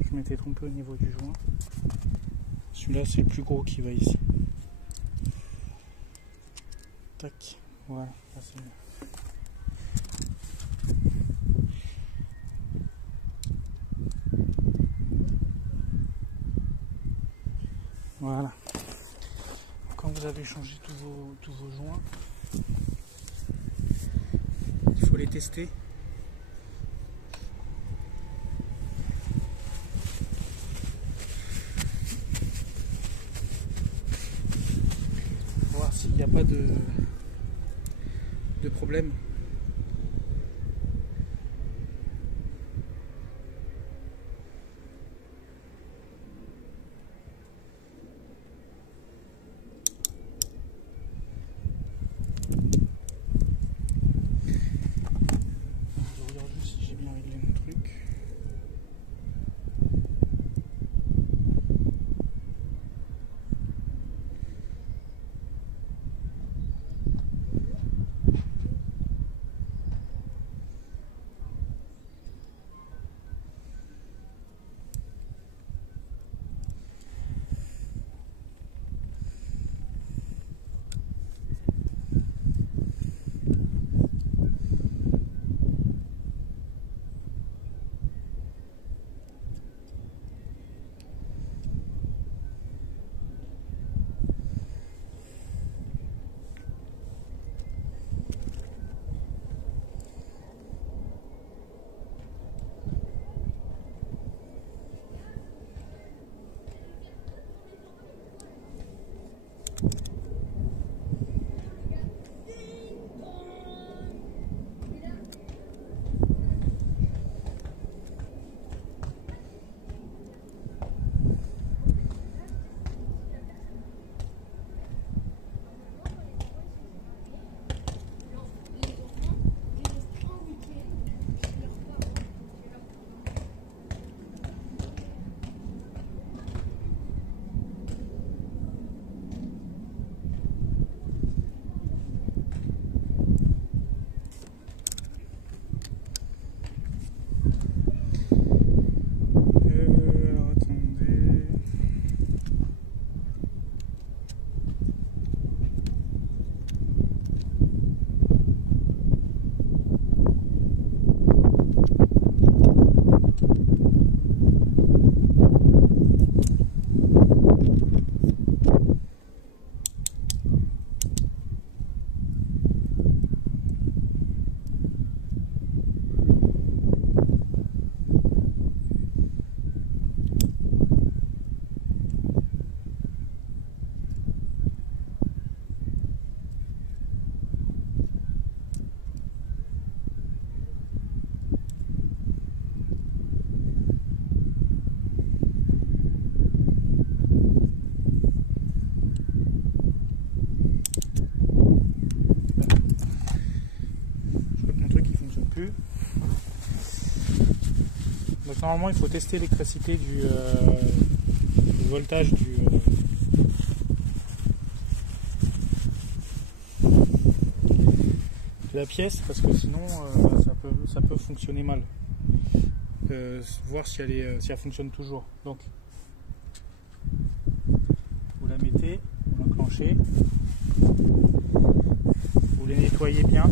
Je m'étais trompé au niveau du joint. Celui-là, c'est le plus gros qui va ici. Tac, voilà, là c'est mieux. Voilà. Quand vous avez changé tous vos joints, il faut les tester. Voir s'il n'y a pas de problème. Donc normalement il faut tester l'électricité du voltage de la pièce, parce que sinon ça peut fonctionner mal. Voir si elle fonctionne toujours. Donc vous la mettez, vous l'enclenchez, vous les nettoyez bien.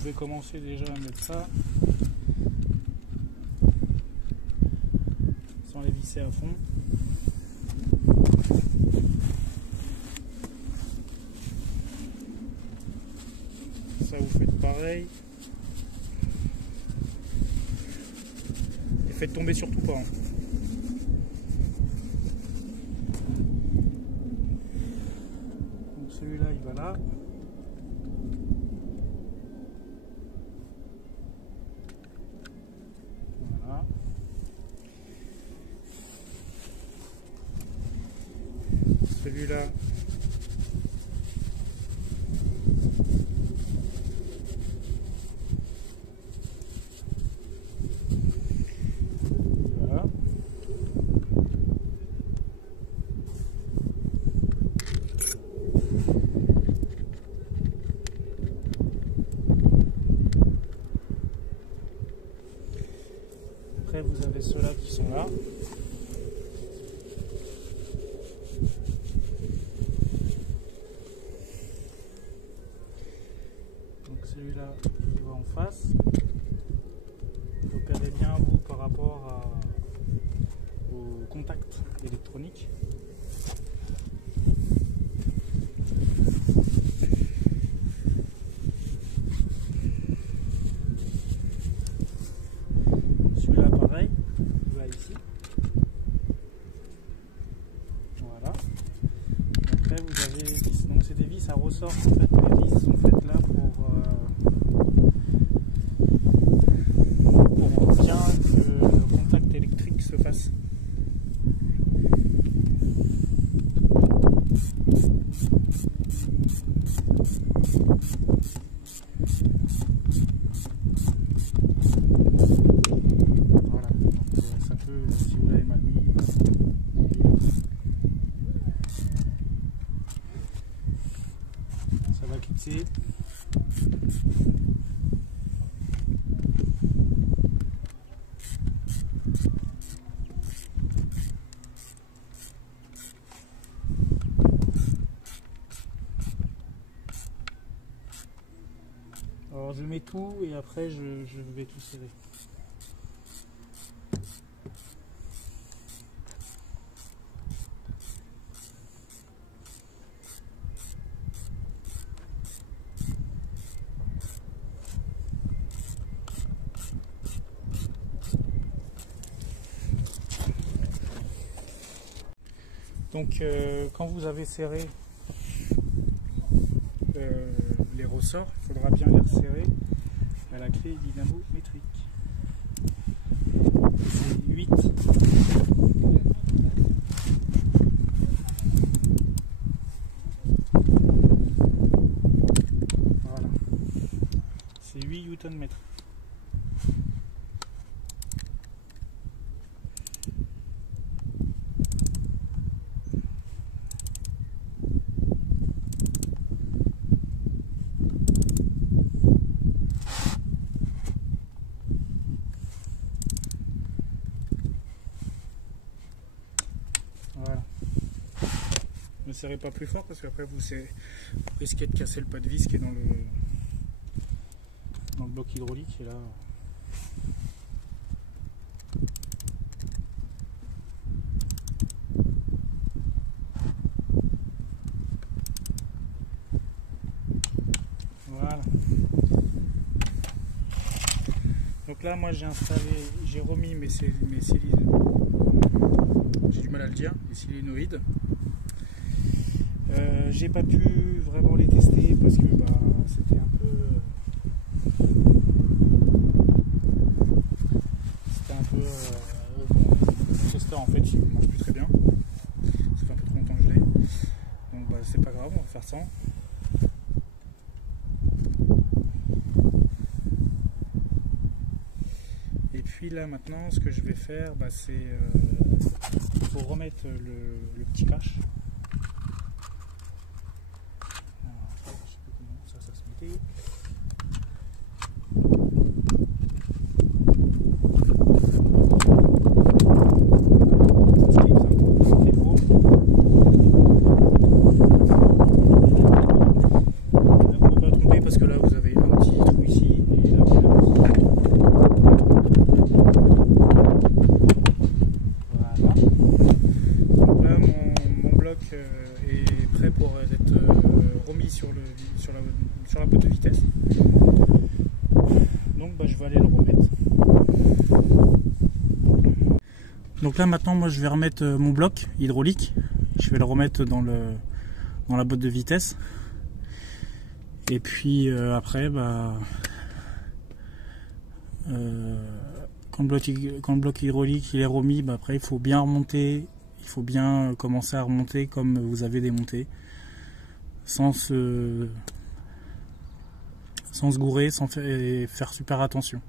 pouvez commencer déjà à mettre ça sans les visser à fond. Ça, vous faites pareil. Et faites tomber surtout pas. Hein. Donc celui-là, il va là. Voilà. Celui-là. Après, vous avez ceux-là qui sont là. Donc celui-là, il va en face. Repérez bien vous par rapport au contact électronique. Vous avez les vis, donc c'est des vis à ressort en fait, les vis sont faites là pour bien que le contact électrique se fasse. Voilà, donc ça peut, si vous l'avez mal mis, ça va clipser. Alors je mets tout et après je vais tout serrer. Donc quand vous avez serré les ressorts, il faudra bien les resserrer à la clé dynamométrique. C'est 8. Voilà. C'est 8 Nm. Voilà. Ne serrez pas plus fort parce qu'après vous risquez de casser le pas de vis qui est dans le bloc hydraulique et là. Voilà. Donc là moi j'ai remis mes j'ai du mal à le dire, les solénoïdes. J'ai pas pu vraiment les tester parce que c'était un peu mon tester en fait il marche plus très bien. Ça fait un peu trop longtemps que je l'ai. Donc c'est pas grave, on va faire sans. Et puis là maintenant ce que je vais faire c'est faut remettre le petit cache. Ça se mettait. Parce que là vous avez un petit trou ici sur la boîte de vitesse. Donc je vais aller le remettre. Donc là maintenant moi je vais remettre mon bloc hydraulique. Je vais le remettre dans la boîte de vitesse. Et puis après quand le bloc hydraulique il est remis, après il faut bien remonter, il faut bien commencer à remonter comme vous avez démonté, sans se gourer, sans faire super attention.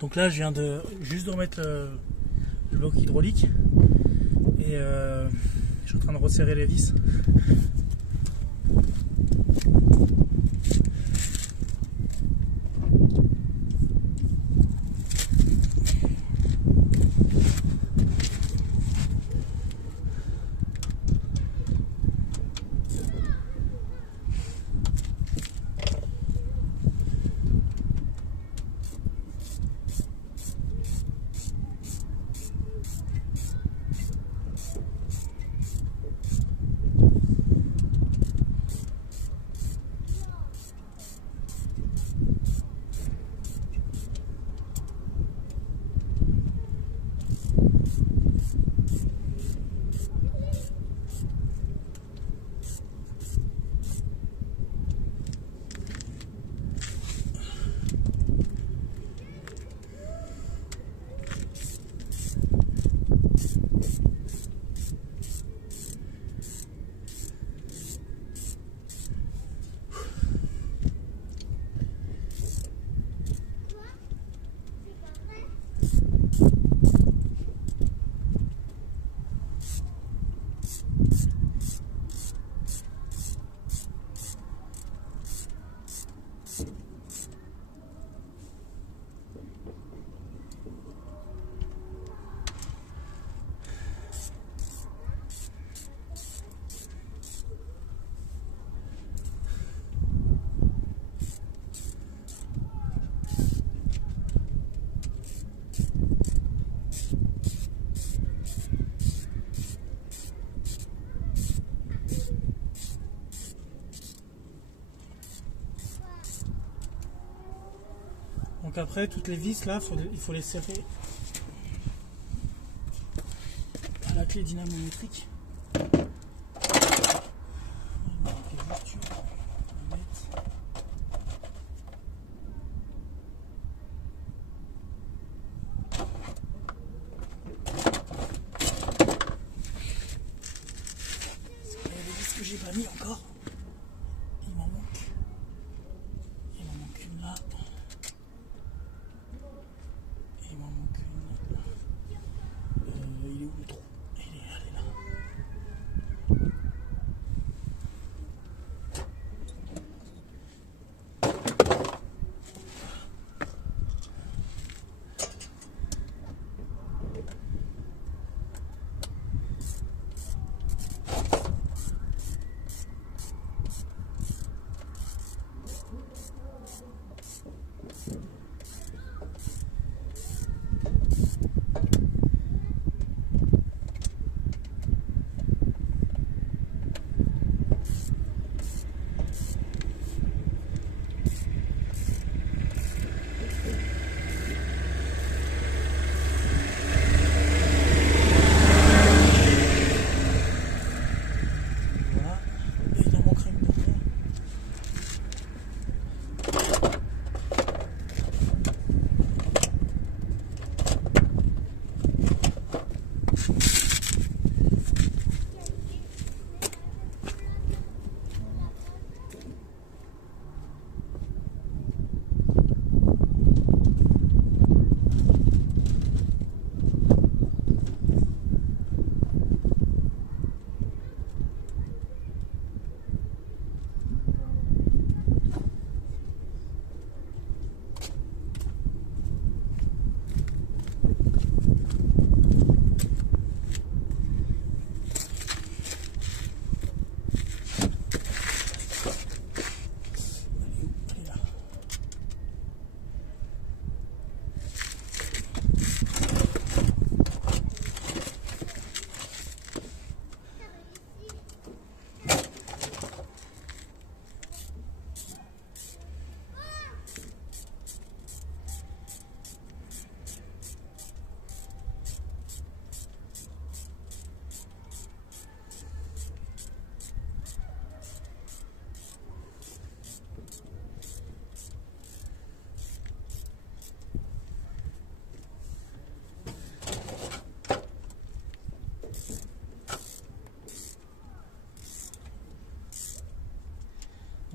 Donc là je viens juste de remettre le bloc hydraulique et je suis en train de resserrer les vis. Donc après toutes les vis là, il faut les serrer à la clé dynamométrique. Il y a des vis que j'ai pas mis encore. Il m'en manque. Il m'en manque une là. Il m'en manque une. Il est où le trou? Elle est là.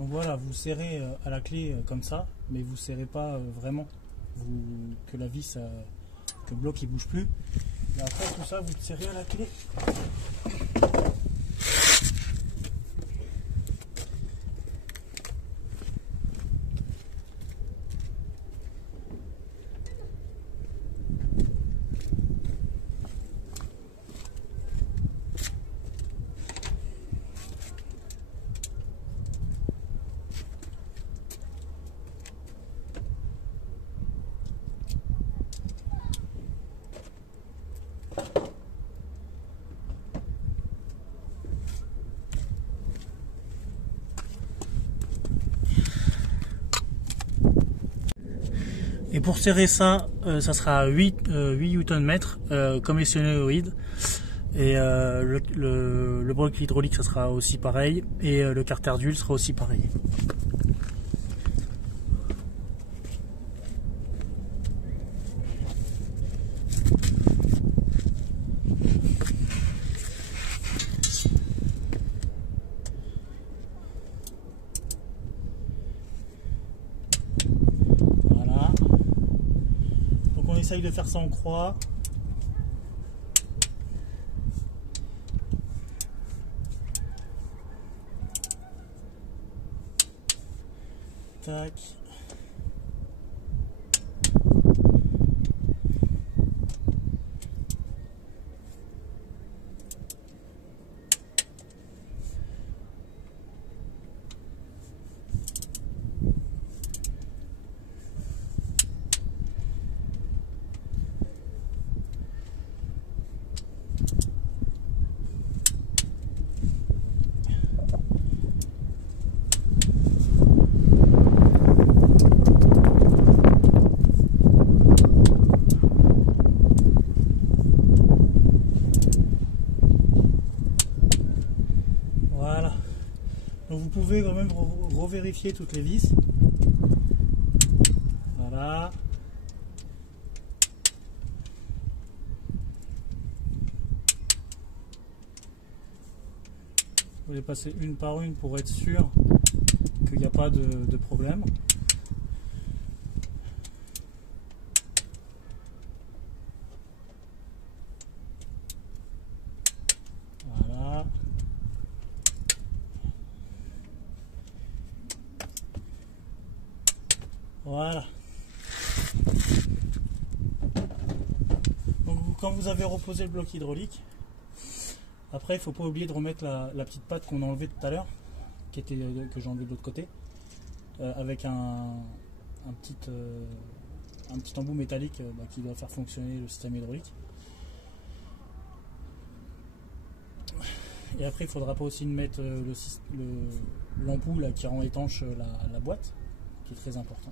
Donc voilà, vous serrez à la clé comme ça, mais vous serrez pas vraiment, que la vis, que le bloc il bouge plus. Et après tout ça, vous le serrez à la clé. Et pour serrer ça, ça sera 8 Nm comme les solénoïdes. Et le bloc hydraulique, ça sera aussi pareil. Et le carter d'huile sera aussi pareil. Voilà. Donc on essaye de faire ça en croix. Tac. Voilà. Donc vous pouvez quand même revérifier toutes les vis. Voilà. Vous les passer une par une pour être sûr qu'il n'y a pas de problème. Voilà. Voilà. Donc quand vous avez reposé le bloc hydraulique, après il ne faut pas oublier de remettre la petite patte qu'on a enlevée tout à l'heure, que j'ai enlevée de l'autre côté, avec un petit embout métallique qui doit faire fonctionner le système hydraulique. Et après il ne faudra pas aussi mettre l'ampoule qui rend étanche la boîte, qui est très important.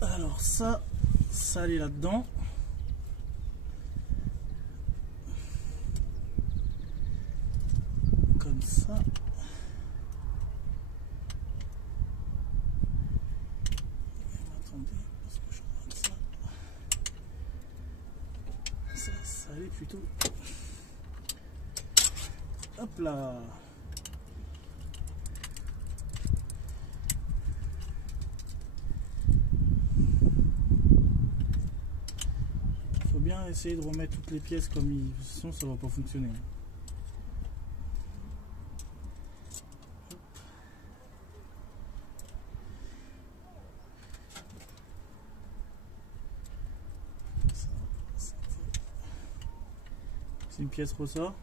Alors ça allait là-dedans. Comme ça. Attendez, parce que je crois que ça allait plutôt. Hop là. Bien essayer de remettre toutes les pièces comme ils sont, ça va pas fonctionner. C'est une pièce ressort.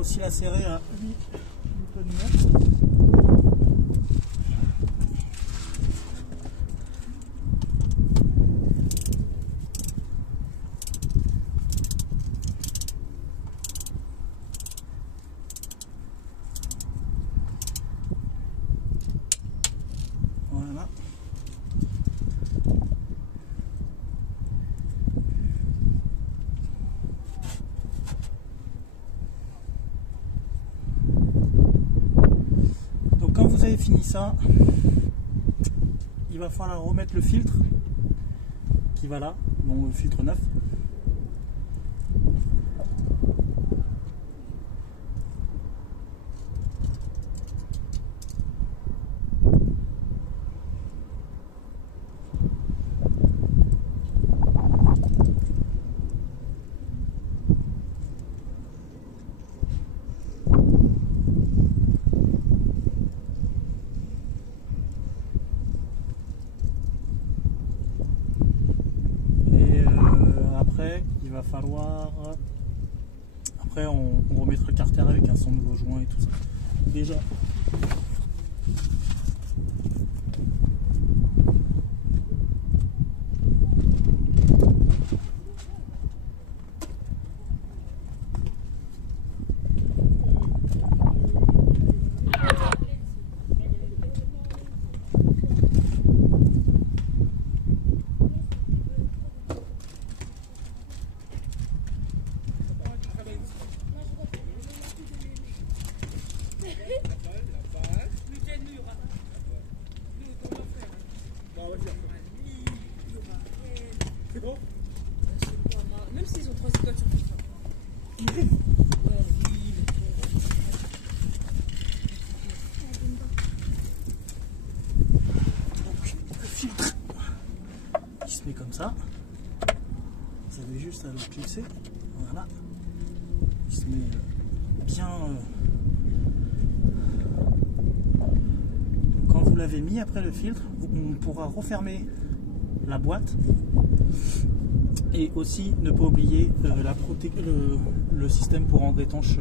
aussi la serrer à 8 Nm. Voilà. Donc quand vous avez fini ça, il va falloir remettre le filtre qui va là, donc le filtre neuf. Il va falloir, après on remettra le carter avec un son nouveau joint et tout ça. Déjà c'est bon. Même s'ils ont 3 étoiles sur FIFA. donc le filtre qui se met comme ça. Vous avez juste à le clipser. Voilà. Il se met bien. Quand vous l'avez mis après le filtre, on pourra refermer la boîte. Et aussi ne pas oublier le système pour rendre étanche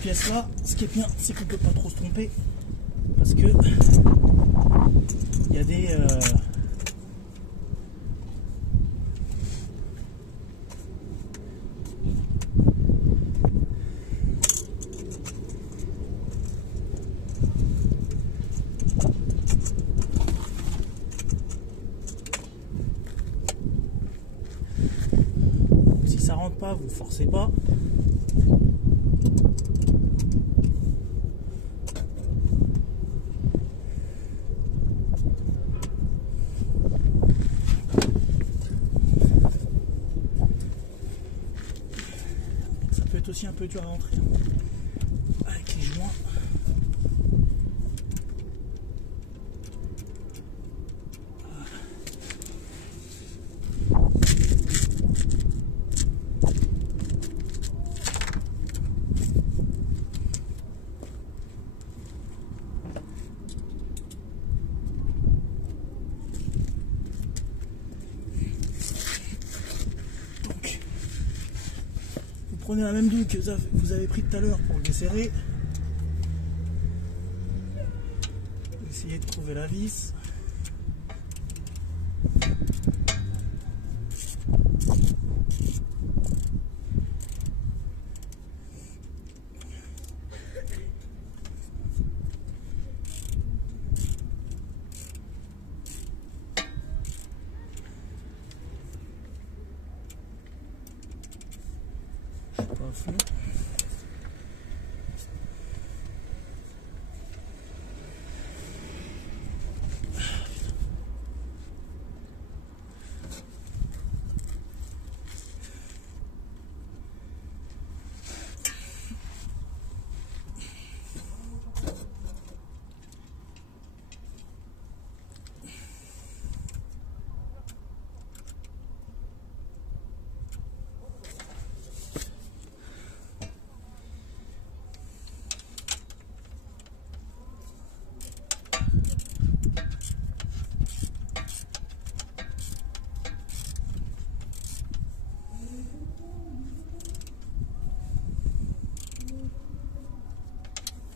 pièce là. Ce qui est bien, c'est qu'on peut pas trop se tromper parce que il y a des si ça rentre pas, vous forcez pas. Aussi un peu dur à rentrer avec les joints. Prenez la même douille que vous avez pris tout à l'heure pour le desserrer. Essayez de trouver la vis. Pas à fond.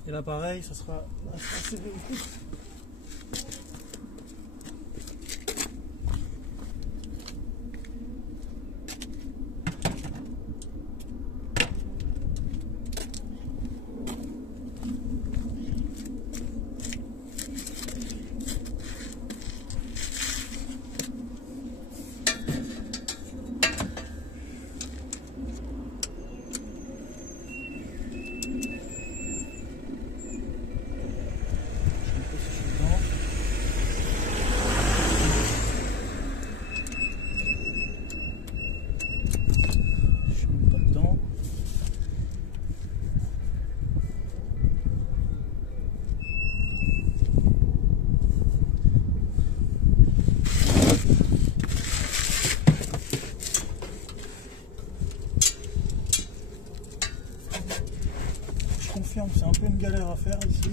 Et là pareil, ça sera assez serré aussi. C'est un peu une galère à faire ici.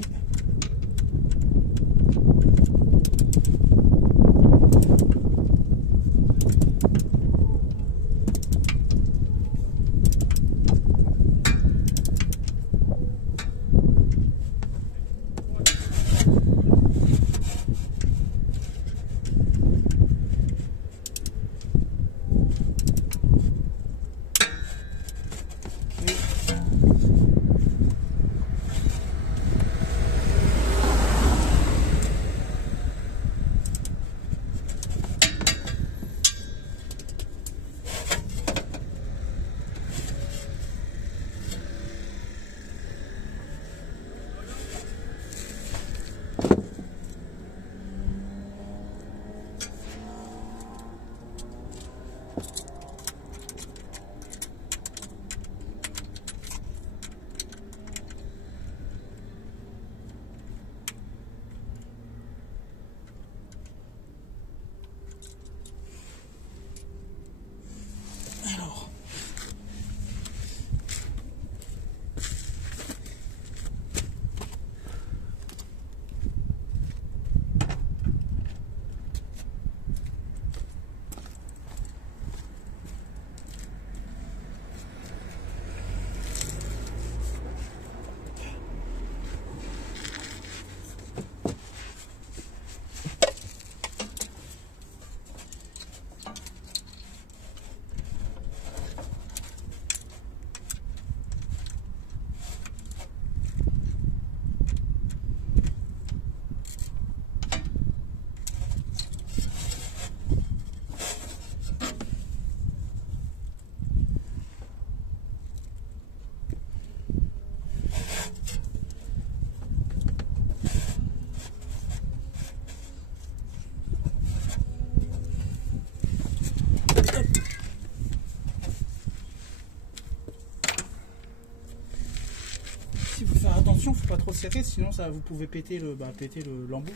Il faut faire attention, faut pas trop serrer, sinon ça, vous pouvez péter l'embout.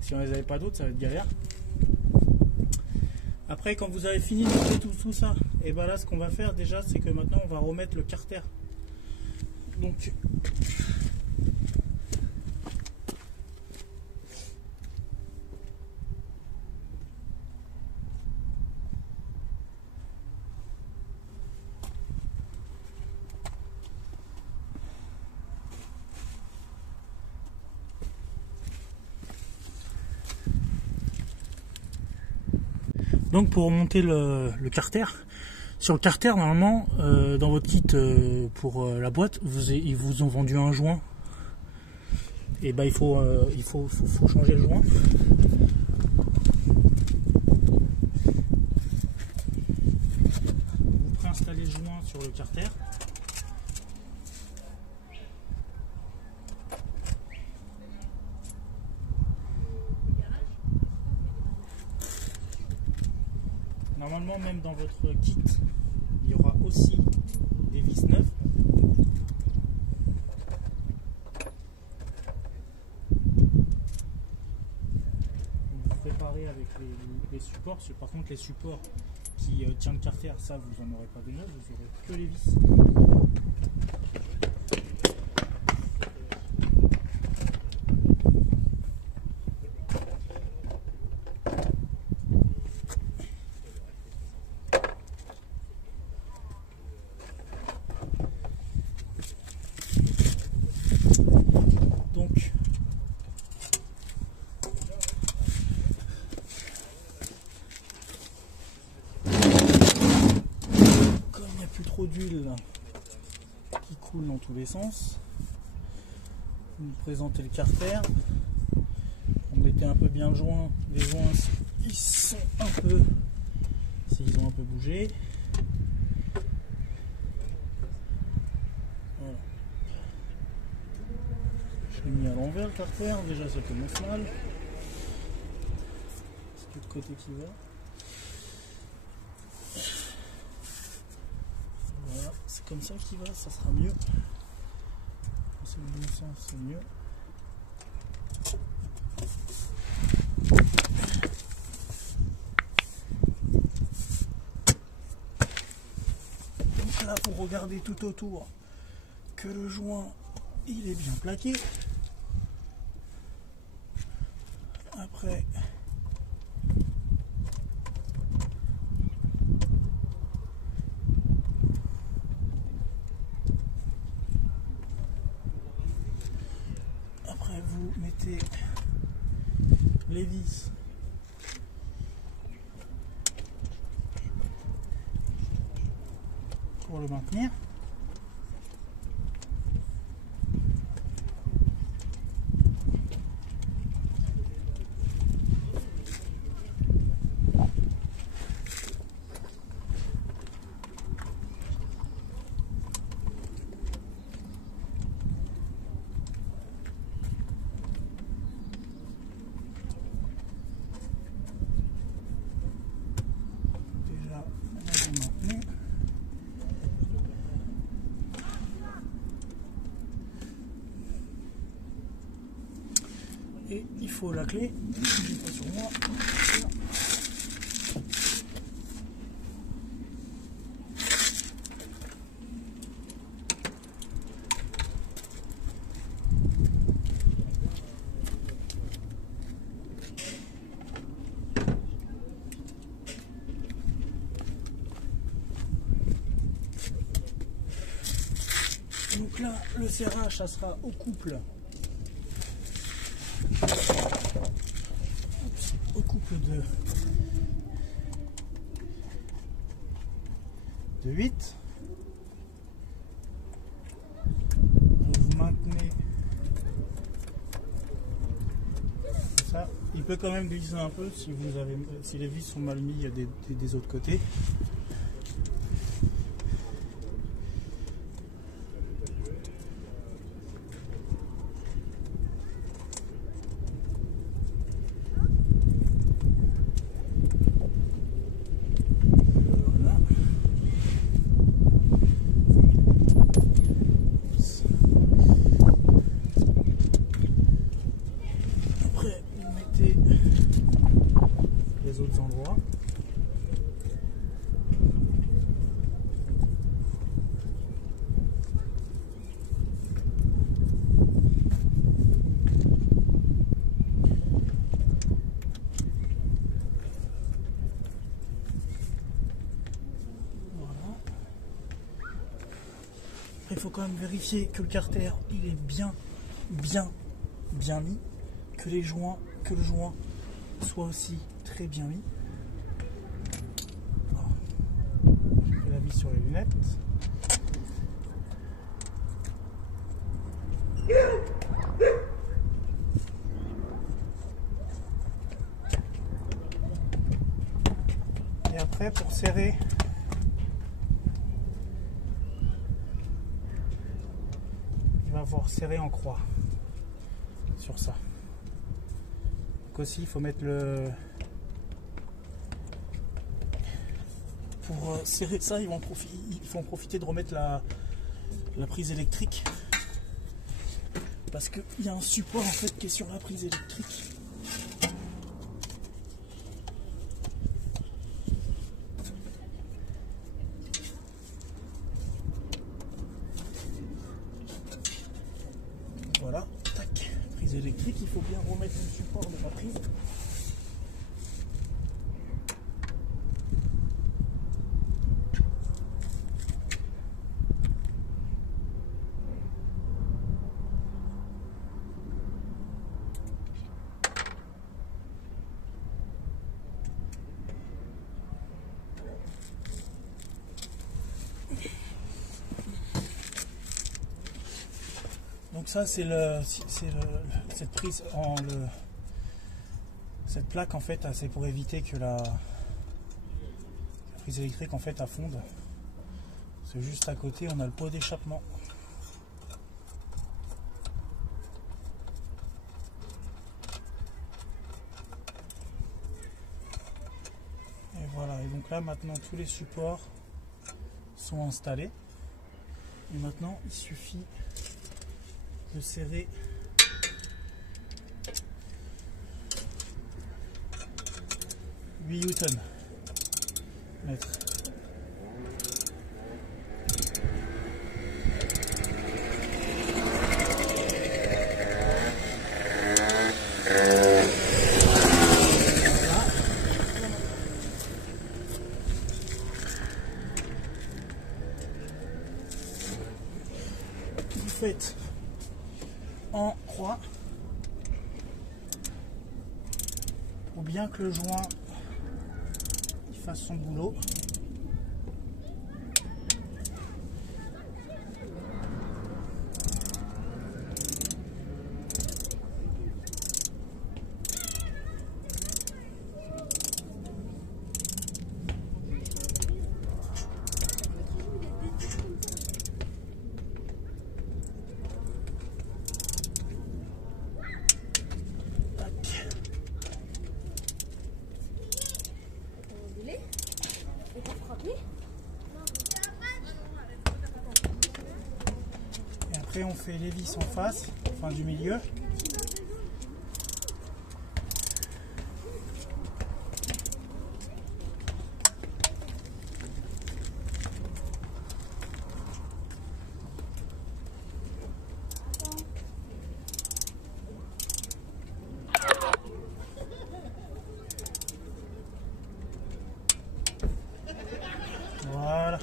Si on les avait pas d'autres, ça va être galère. Après, quand vous avez fini de monter tout ça, et ben là, ce qu'on va faire déjà, c'est que maintenant, on va remettre le carter. Donc, pour monter le carter, sur le carter, normalement, dans votre kit pour la boîte, ils vous ont vendu un joint. Et ben il faut changer le joint. Vous préinstallez le joint sur le carter. Normalement, même dans votre kit, il y aura aussi des vis neuves. Vous préparez avec les supports. Par contre, les supports qui tiennent le carter, ça, vous n'en aurez pas de neuf, vous aurez que les vis. n'y a plus trop d'huile qui coule dans tous les sens. Vous présentez le carter. Vous mettez un peu bien le joint. Les joints, ils sont un peu, s'ils ont un peu bougé. Voilà. Je l'ai mis à l'envers le carter. Déjà, ça commence mal. C'est l'autre côté qui va. Voilà, c'est comme ça qu'il va, ça sera mieux. C'est le bon sens, c'est mieux. Donc là, vous regardez tout autour que le joint il est bien plaqué. Après, vous mettez les vis pour le maintenir. Et il faut la clé, je n'ai pas sur moi. Donc là, le serrage, ça sera au couple. Au couple de 8. Vous maintenez ça. Il peut quand même glisser un peu si les vis sont mal mis des autres côtés. Autres endroits. Voilà. Il faut quand même vérifier que le carter il est bien mis, que le joint soit aussi très bien mis. Je fais la vis sur les lunettes. Et après, pour serrer, il va avoir serré en croix sur ça. Donc aussi, il faut mettre le... Pour serrer ça, il faut en profiter de remettre la prise électrique. Parce qu'il y a un support en fait qui est sur la prise électrique. Voilà, tac, prise électrique, il faut bien remettre le support de la prise. Donc ça c'est cette prise cette plaque en fait, c'est pour éviter que la prise électrique en fait fonde. C'est juste à côté, on a le pot d'échappement. Et voilà, et donc là maintenant tous les supports sont installés. Et maintenant il suffit de serrer Newton mètres. Vous faites en croix pour bien que le joint fasse son boulot. Et après on fait les vis en face, enfin du milieu. Voilà.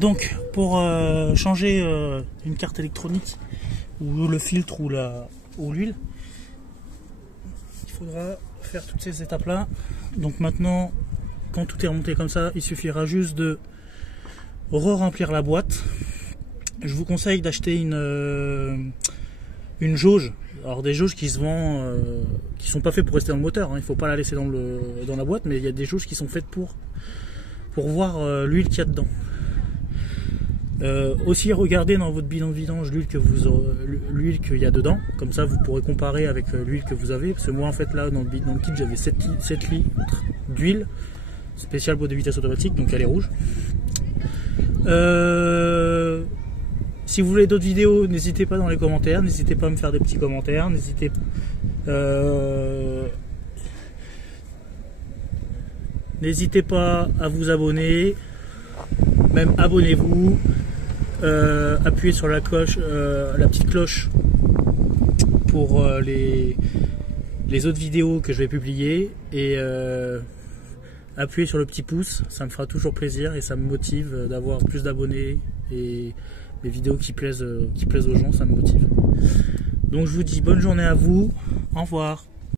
Donc pour changer une carte électronique ou le filtre ou l'huile, il faudra faire toutes ces étapes là. Donc maintenant, quand tout est remonté comme ça, il suffira juste de re-remplir la boîte. Je vous conseille d'acheter une jauge. Alors des jauges qui se vendent, qui sont pas faites pour rester dans le moteur, hein. Il ne faut pas la laisser dans la boîte, mais il y a des jauges qui sont faites pour voir l'huile qu'il y a dedans. Aussi regardez dans votre bidon de vidange l'huile qu'il y a dedans, comme ça vous pourrez comparer avec l'huile que vous avez, parce que moi en fait là dans le kit j'avais 7 litres d'huile spéciale boîte de vitesse automatique, donc elle est rouge. Si vous voulez d'autres vidéos, n'hésitez pas dans les commentaires, n'hésitez pas à me faire des petits commentaires, n'hésitez pas à vous abonner, même abonnez-vous, appuyez sur la cloche, la petite cloche pour les autres vidéos que je vais publier, et appuyez sur le petit pouce, ça me fera toujours plaisir et ça me motive d'avoir plus d'abonnés, et les vidéos qui plaisent aux gens, ça me motive. Donc je vous dis bonne journée à vous, au revoir.